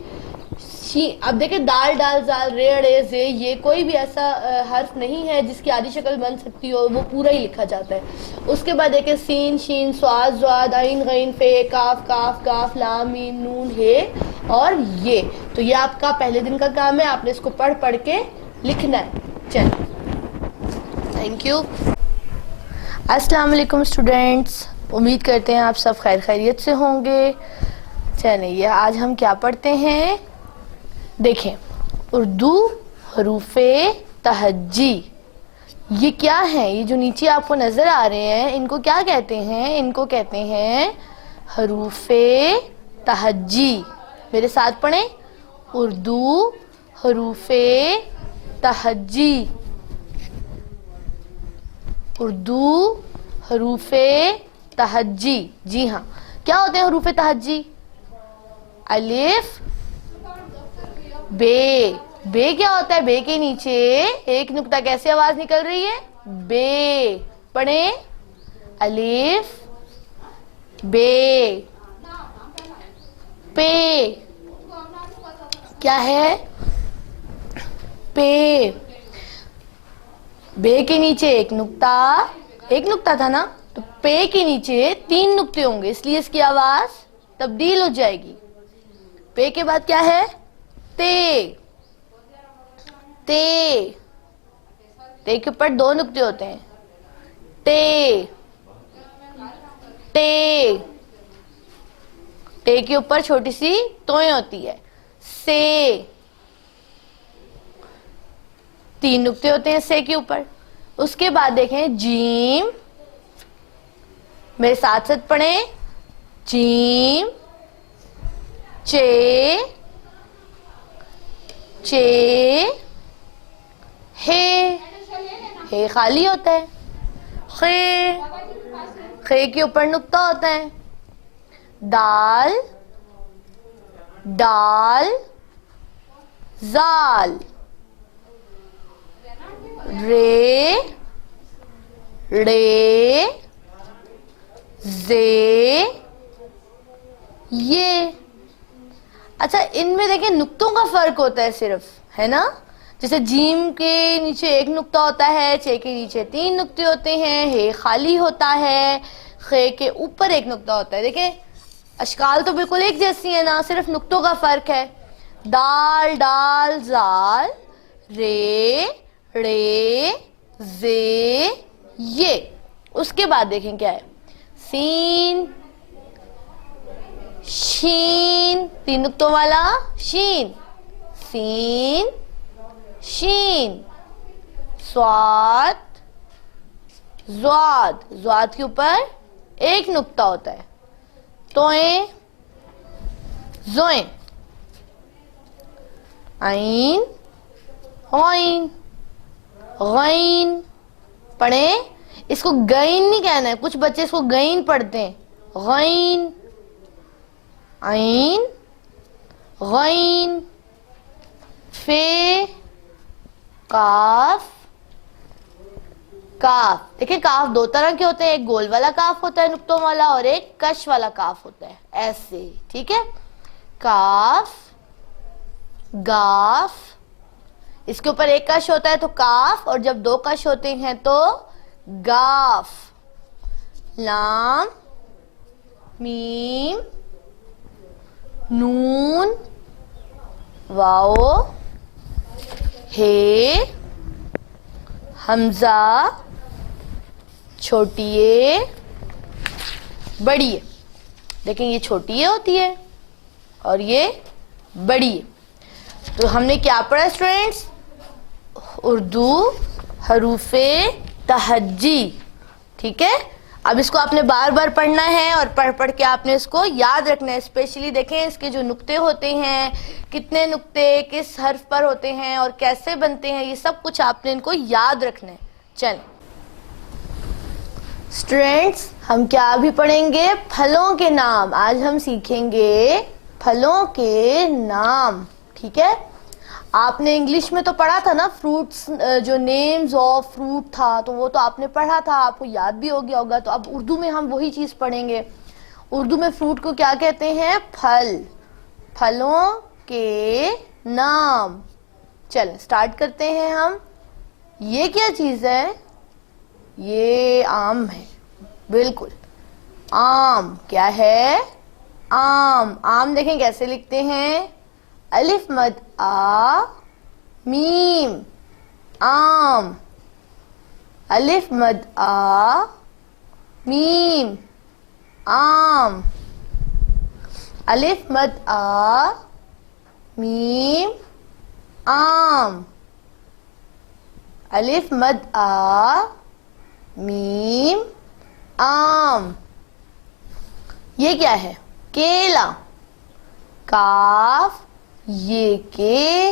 शी। अब देखें, दाल, डाल, जाल, रे, अड़े, जे, ये कोई भी ऐसा हर्फ नहीं है जिसकी आधी शक्ल बन सकती हो, वो पूरा ही लिखा जाता है। उसके बाद देखें, सीन, शीन, स्वाद, ज्वाद, आइन, गैन, फे, काफ, काफ, काफ, लाम, मीम, नून, हे और ये। तो ये आपका पहले दिन का काम है, आपने इसको पढ़ पढ़ के लिखना है। चलिए, थैंक यू। अस्सलाम वालेकुम स्टूडेंट्स, उम्मीद करते हैं आप सब खैर खैरियत से होंगे। चलिए आज हम क्या पढ़ते हैं, देखें उर्दू हरूफे तहज्जी। ये क्या है, ये जो नीचे आपको नजर आ रहे हैं इनको क्या कहते हैं, इनको कहते हैं हरूफे तहज्जी। मेरे साथ पढ़ें, उर्दू हरूफे तहज्जी। उर्दू हरूफे तहज्जी। जी हाँ, क्या होते हैं हरूफे तहज्जी? अलिफ बे। बे क्या होता है? बे के नीचे एक नुक्ता, कैसे आवाज निकल रही है? बे। पढ़े, अलिफ बे। पे क्या है? पे। बे के नीचे एक नुक्ता था ना, तो पे के नीचे 3 नुक्ते होंगे, इसलिए इसकी आवाज तब्दील हो जाएगी। पे के बाद क्या है? ते। ते। ते के ऊपर 2 नुक्ते होते हैं। टे। टे। टे के ऊपर छोटी सी तोय होती है। से। 3 नुक्ते होते हैं से के ऊपर। उसके बाद देखें जीम। मेरे साथ साथ पढ़ें, जीम चे। चे हे खाली होता है। खे। खे के ऊपर नुक्ता होता है। दाल। डाल। जाल। रे। रे। जे। ये। अच्छा, इनमें देखें नुक्तों का फर्क होता है सिर्फ, है ना। जैसे जीम के नीचे एक नुक्ता होता है, चे के नीचे 3 नुक्ते होते हैं, हे खाली होता है, खे के ऊपर एक नुक्ता होता है। देखें अशकाल तो बिल्कुल एक जैसी है ना, सिर्फ नुक्तों का फर्क है। दाल, डाल, जाल, रे, रे, जे, ये। उसके बाद देखें क्या है, सीन, शीन, 3 नुक्तों वाला शीन, सीन, शीन, स्वाद, ज़्वाद, ज़्वाद के ऊपर एक नुक्ता होता है, तोए, जोए, आइन, गैन, गैन। पढ़े, इसको गैन नहीं कहना है, कुछ बच्चे इसको गैन पढ़ते हैं। गैन, आइन, गैन, फे, काफ, काफ। देखिए काफ 2 तरह के होते हैं, एक गोल वाला काफ होता है नुक्तों वाला, और एक कश वाला काफ होता है, ऐसे, ठीक है। काफ, गाफ, इसके ऊपर एक कश होता है तो काफ, और जब 2 कश होते हैं तो गाफ। लाम, मीम, नून, वाओ, हे, हमजा, छोटी ए, बड़ी ए। देखें ये छोटी ए होती है और ये बड़ी ए। तो हमने क्या पढ़ा स्टूडेंट्स? उर्दू हरूफे तहज्जी, ठीक है। अब इसको आपने बार बार पढ़ना है और पढ़ पढ़ के आपने इसको याद रखना है। स्पेशली देखें इसके जो नुक्ते होते हैं, कितने नुक्ते किस हर्फ पर होते हैं और कैसे बनते हैं, ये सब कुछ आपने इनको याद रखना है। चलें स्टूडेंट्स, हम क्या अभी पढ़ेंगे? फलों के नाम। आज हम सीखेंगे फलों के नाम, ठीक है। आपने इंग्लिश में तो पढ़ा था ना, फ्रूट्स, जो नेम्स ऑफ फ्रूट था, तो वो तो आपने पढ़ा था, आपको याद भी हो गया होगा। तो अब उर्दू में हम वही चीज पढ़ेंगे। उर्दू में फ्रूट को क्या कहते हैं? फल। फलों के नाम। चल स्टार्ट करते हैं हम। ये क्या चीज है? ये आम है, बिल्कुल आम। क्या है? आम। आम देखें कैसे लिखते हैं? अलिफ मद आ, मीम, आम। अलिफ मद आ, मीम, आम। अलिफ मद आ, मीम आम। अलिफ मद आ, मीम आम। ये क्या है? केला। काफ ये के,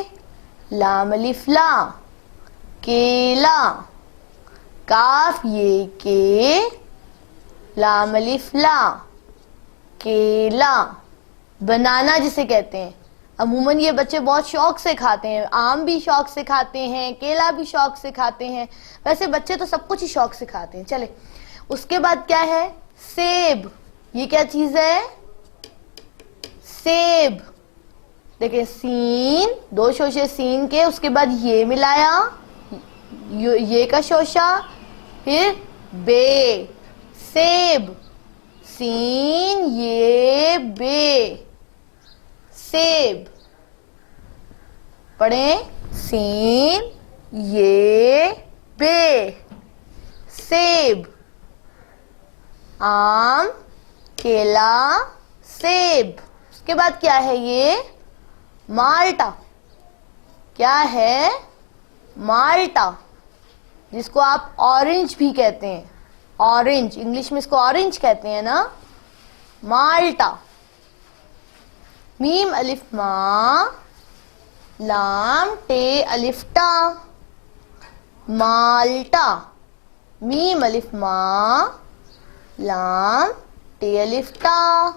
लाम अलिफ ला, केला। काफ ये के, लाम अलिफ ला, केला। बनाना जिसे कहते हैं, अमूमन ये बच्चे बहुत शौक से खाते हैं। आम भी शौक से खाते हैं, केला भी शौक से खाते हैं। वैसे बच्चे तो सब कुछ ही शौक से खाते हैं। चले, उसके बाद क्या है? सेब। ये क्या चीज है? सेब। देखिए सीन, दो शोशे सीन के, उसके बाद ये मिलाया, ये का शोशा, फिर बे, सेब। सीन ये बे, सेब। पढ़ें, सीन ये बे, सेब। आम, केला, सेब। उसके बाद क्या है? ये माल्टा। क्या है? माल्टा, जिसको आप ऑरेंज भी कहते हैं। ऑरेंज, इंग्लिश में इसको ऑरेंज कहते हैं ना, माल्टा। मीम अलिफ मा, लाम टे अलिफ टा, माल्टा। मीम अलिफ मा, लाम टे अलिफ टा।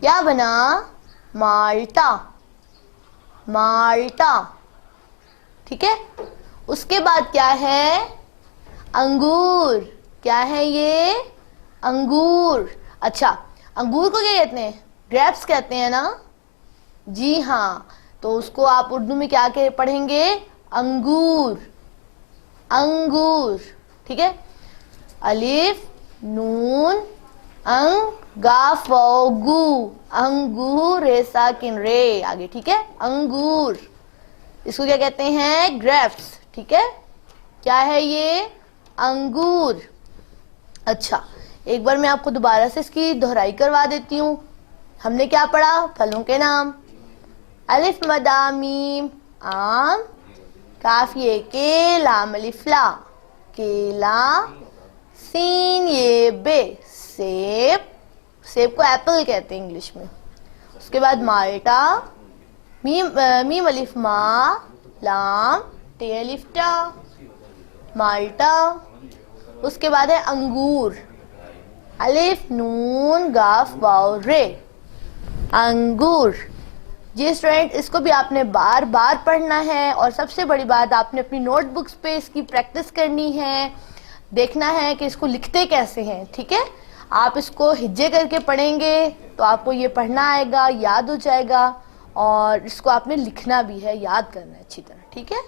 क्या बना? माल्टा, माल्टा। ठीक है। उसके बाद क्या है? अंगूर। क्या है ये? अंगूर। अच्छा, अंगूर को क्या कहते हैं? ग्रेप्स कहते हैं ना? जी हाँ, तो उसको आप उर्दू में क्या कह पढ़ेंगे? अंगूर, अंगूर। ठीक है। अलिफ नून अंग गाफ गू, अंगूर रे साकिन रे, आगे। ठीक है। अंगूर, इसको क्या कहते हैं? ग्रेप्स। ठीक है। क्या है ये? अंगूर। अच्छा, एक बार मैं आपको दोबारा से इसकी दोहराई करवा देती हूँ। हमने क्या पढ़ा? फलों के नाम। अलिफ मदा मीम आम, काफ ये के, लाम अलिफ ला, केला। सीन ये बे, सेब। सेब को एप्पल कहते हैं इंग्लिश में। उसके बाद माल्टा, मीम अलिफ मा, लाम टे अलिफ टा, माल्टा। उसके बाद है अंगूर। अलिफ नून गाफ वाव रे, अंगूर। जी स्टूडेंट, इसको भी आपने बार बार पढ़ना है, और सबसे बड़ी बात, आपने अपनी नोटबुक्स पे इसकी प्रैक्टिस करनी है, देखना है कि इसको लिखते कैसे हैं। ठीक है। आप इसको हिज्जे करके पढ़ेंगे तो आपको ये पढ़ना आएगा, याद हो जाएगा, और इसको आपने लिखना भी है, याद करना है अच्छी तरह। ठीक है।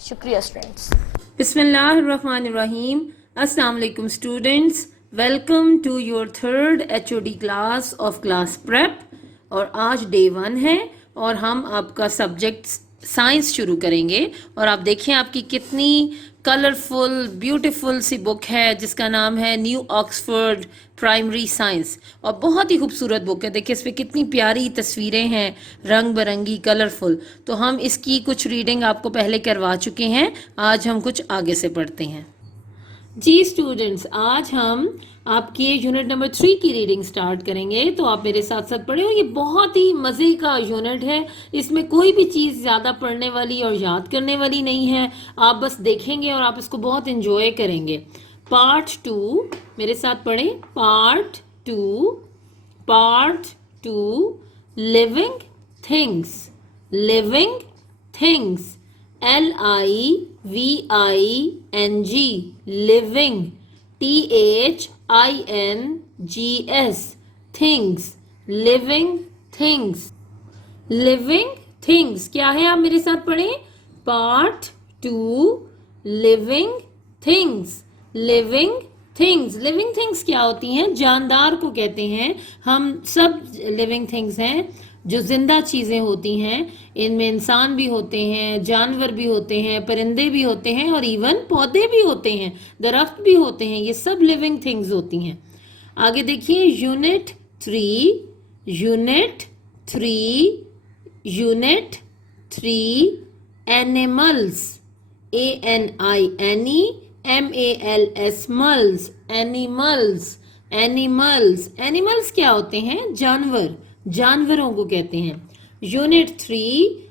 शुक्रिया स्टूडेंट्स। बिस्मिल्लाहिर्रहमानिर्रहीम। अस्सलाम वालेकुम students, welcome to your third HOD class of class prep. और आज डे 1 है और हम आपका सब्जेक्ट साइंस शुरू करेंगे। और आप देखिए आपकी कितनी कलरफुल ब्यूटीफुल सी बुक है जिसका नाम है न्यू ऑक्सफोर्ड प्राइमरी साइंस, और बहुत ही खूबसूरत बुक है। देखिए इस पर कितनी प्यारी तस्वीरें हैं, रंग बिरंगी कलरफुल। तो हम इसकी कुछ रीडिंग आपको पहले करवा चुके हैं, आज हम कुछ आगे से पढ़ते हैं। जी स्टूडेंट्स, आज हम आपके यूनिट नंबर 3 की रीडिंग स्टार्ट करेंगे, तो आप मेरे साथ साथ पढ़े। ये बहुत ही मज़े का यूनिट है, इसमें कोई भी चीज़ ज़्यादा पढ़ने वाली और याद करने वाली नहीं है। आप बस देखेंगे और आप इसको बहुत इंजॉय करेंगे। पार्ट 2 मेरे साथ पढ़ें। Part 2 living things. Living things, LIVING, living, THINGS, things, living things. Living things क्या है, आप मेरे साथ पढ़ें। Part 2 living things. Living things, living things क्या होती हैं? जानदार को कहते हैं। हम सब लिविंग थिंग्स हैं, जो जिंदा चीज़ें होती हैं। इनमें इंसान भी होते हैं, जानवर भी होते हैं, परिंदे भी होते हैं, और इवन पौधे भी होते हैं, दरख्त भी होते हैं। ये सब लिविंग थिंग्स होती हैं। आगे देखिए यूनिट 3 एनिमल्स, ANIMALS, मल्स, एनिमल्स क्या होते हैं? जानवर, जानवरों को कहते हैं। Unit 3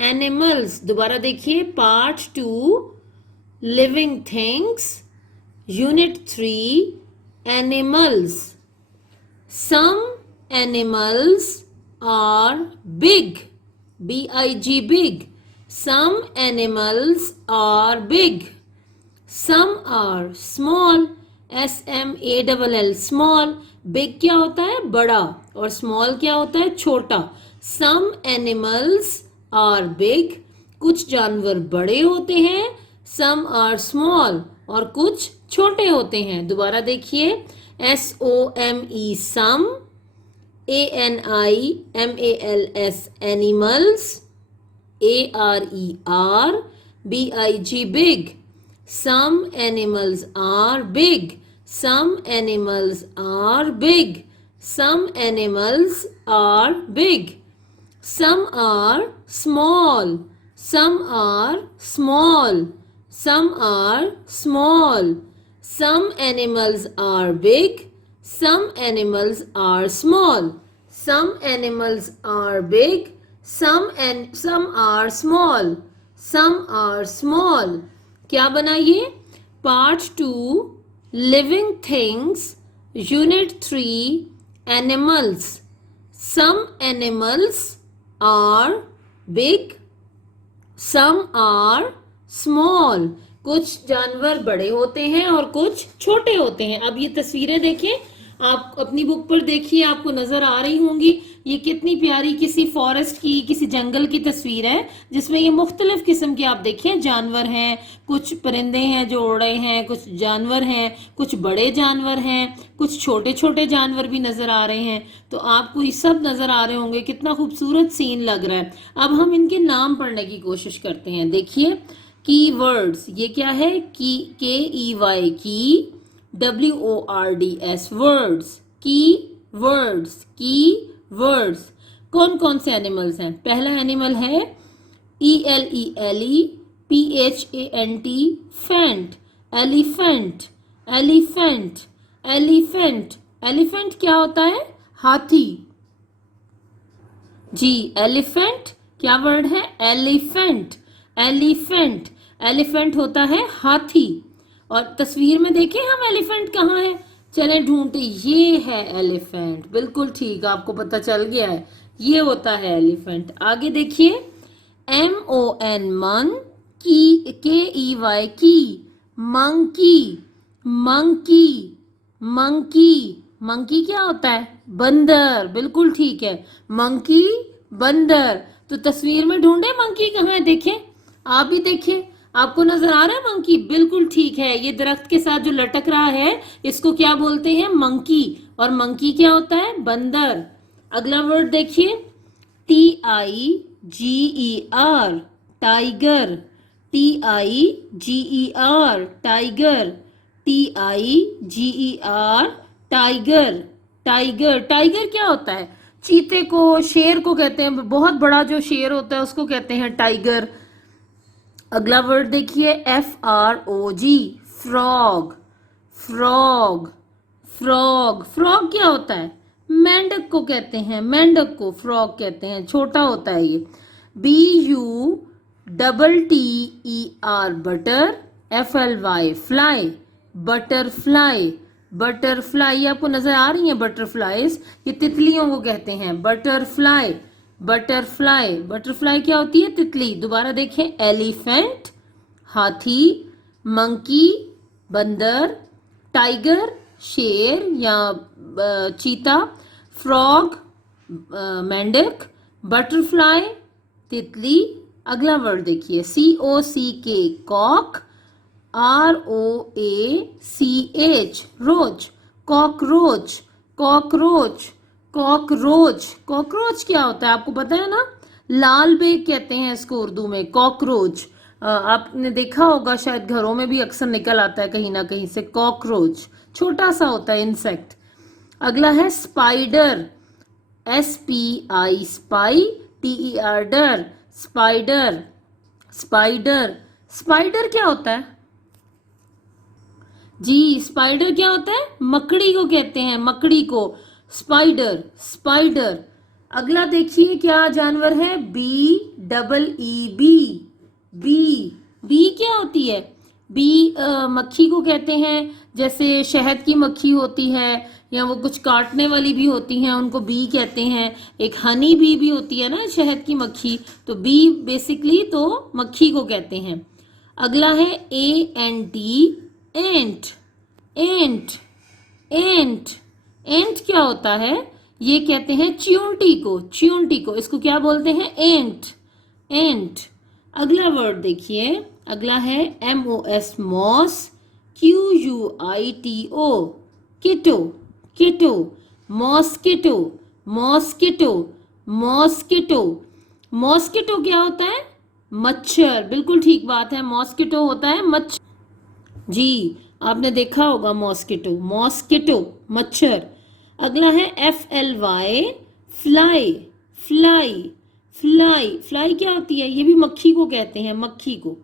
animals. दोबारा देखिए part 2 living things. Unit 3 animals. Some animals are big, BIG, big. Some animals are big. Some are small, SMALL, small. Big क्या होता है? बड़ा। और small क्या होता है? छोटा। Some animals are big. कुछ जानवर बड़े होते हैं। Some are small. और कुछ छोटे होते हैं। दोबारा देखिए SOME, some, ANIMALS, animals, ARER, BIG, big. Some animals are big. Some animals are big. Some animals are big. Some are small. Some are small. Some are small. Some animals are big. Some animals are small. Some animals are big. Some are small. Some are small. क्या बना ये? Part 2 living things, unit 3 animals. Some animals are big, some are small. कुछ जानवर बड़े होते हैं और कुछ छोटे होते हैं। अब ये तस्वीरें देखें, आप अपनी बुक पर देखिए, आपको नजर आ रही होंगी। ये कितनी प्यारी किसी फॉरेस्ट की, किसी जंगल की तस्वीर है, जिसमें ये मुख्तलिफ किस्म के आप देखिए जानवर हैं। कुछ परिंदे हैं जो उड़ रहे हैं, कुछ जानवर हैं, कुछ बड़े जानवर हैं, कुछ छोटे छोटे जानवर भी नजर आ रहे हैं। तो आपको ये सब नजर आ रहे होंगे, कितना खूबसूरत सीन लग रहा है। अब हम इनके नाम पढ़ने की कोशिश करते हैं। देखिए कीवर्ड्स, ये क्या है? KEY, की, WORDS, वर्ड्स, की वर्ड्स। कौन कौन से एनिमल्स हैं? पहला एनिमल है ELEPHANT, फैंट, एलिफेंट क्या होता है? हाथी। जी, एलिफेंट क्या वर्ड है? एलिफेंट होता है हाथी। और तस्वीर में देखें हम एलिफेंट कहाँ है? चले ढूंढते, ये है एलिफेंट। बिल्कुल ठीक, आपको पता चल गया है, ये होता है एलिफेंट। आगे देखिए MON, मन, KEY, की, मंकी क्या होता है? बंदर। बिल्कुल ठीक है, मंकी, बंदर। तो तस्वीर में ढूंढे मंकी कहाँ है? देखें, आप भी देखिए, आपको नजर आ रहा है मंकी? बिल्कुल ठीक है, ये दरख्त के साथ जो लटक रहा है इसको क्या बोलते हैं? मंकी। और मंकी क्या होता है? बंदर। अगला वर्ड देखिए TIGER, टाइगर, TIGER, टाइगर क्या होता है? चीते को, शेर को कहते हैं, बहुत बड़ा जो शेर होता है उसको कहते हैं टाइगर। अगला वर्ड देखिए FROG, फ्रॉग क्या होता है? मेंढक को कहते हैं, मेंढक को फ्रॉग कहते हैं, छोटा होता है ये। BUTTER, butter, FLY, fly, butterfly. ये आपको नजर आ रही है बटरफ्लाईज? ये तितलियों को कहते हैं बटरफ्लाई। बटरफ्लाई क्या होती है? तितली। दोबारा देखें एलिफेंट, हाथी, मंकी, बंदर, टाइगर, शेर या चीता, फ्रॉग, मेंढक, बटरफ्लाई, तितली। अगला वर्ड देखिए COCK, कॉक, ROACH, रोज, कॉकरोच क्या होता है? आपको पता है ना? लाल बेग कहते हैं इसको उर्दू में, कॉकरोच। आपने देखा होगा शायद घरों में भी अक्सर निकल आता है कहीं ना कहीं से, कॉकरोच, छोटा सा होता है इंसेक्ट। अगला है स्पाइडर, SPI स्पाई, TER डर, स्पाइडर, स्पाइडर। स्पाइडर क्या होता है जी? स्पाइडर क्या होता है? मकड़ी को कहते हैं, मकड़ी को स्पाइडर, स्पाइडर। अगला देखिए क्या जानवर है, BEEB, बी क्या होती है? बी मक्खी को कहते हैं, जैसे शहद की मक्खी होती है या वो कुछ काटने वाली भी होती हैं, उनको बी कहते हैं। एक हनी बी भी होती है ना, शहद की मक्खी, तो बी बेसिकली तो मक्खी को कहते हैं। अगला है ANT, एंट, एंट, एंट। एंट क्या होता है? ये कहते हैं चींटी को, चींटी को, इसको क्या बोलते हैं? एंट, एंट। अगला वर्ड देखिए, अगला है MOS, मॉस, QUITO, किटो, किटो, मॉस्किटो, मॉस्किटो, मॉस्किटो। मॉस्किटो क्या होता है? मच्छर, बिल्कुल ठीक बात है, मॉस्किटो होता है मच्छर जी, आपने देखा होगा मॉस्किटो, मॉस्किटो, मच्छर। अगला है FLY, fly, fly, fly. Fly क्या होती है? ये भी मक्खी को कहते हैं, मक्खी को।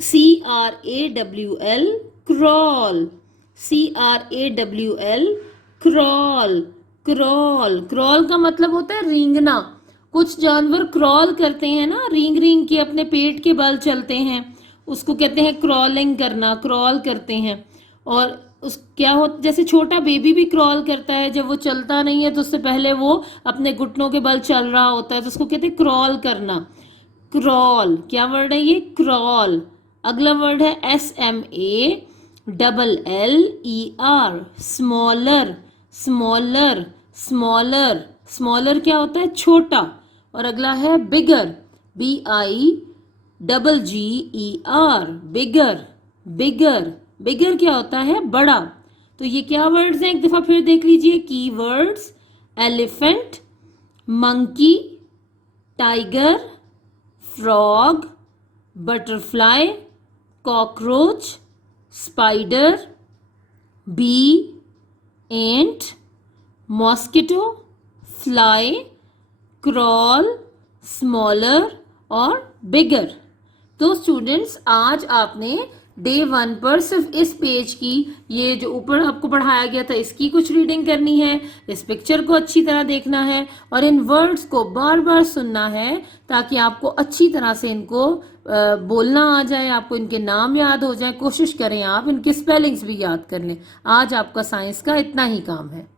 CRAWL, crawl, CRAWL, crawl, crawl. Crawl का मतलब होता है रेंगना। कुछ जानवर क्रॉल करते हैं ना, रेंग रेंग के अपने पेट के बल चलते हैं, उसको कहते हैं क्रॉलिंग करना, क्रॉल करते हैं। और उस क्या हो, जैसे छोटा बेबी भी क्रॉल करता है, जब वो चलता नहीं है तो उससे पहले वो अपने घुटनों के बल चल रहा होता है, तो उसको कहते हैं क्रॉल करना। क्रॉल क्या वर्ड है ये? क्रॉल। अगला वर्ड है SMALLER, smaller, smaller, smaller. Smaller क्या होता है? छोटा। और अगला है बिगर, BIGGER, बिगर, बिगर। बिगर क्या होता है? बड़ा। तो ये क्या वर्ड्स हैं? एक दफा फिर देख लीजिए की words, elephant, monkey, tiger, frog, butterfly, cockroach, spider, bee, ant, mosquito, fly, crawl, smaller और बिगर। तो स्टूडेंट्स, आज आपने डे 1 पर सिर्फ इस पेज की, ये जो ऊपर आपको पढ़ाया गया था, इसकी कुछ रीडिंग करनी है, इस पिक्चर को अच्छी तरह देखना है और इन वर्ड्स को बार बार सुनना है, ताकि आपको अच्छी तरह से इनको बोलना आ जाए, आपको इनके नाम याद हो जाए। कोशिश करें आप इनके स्पेलिंग्स भी याद कर लें। आज आपका साइंस का इतना ही काम है।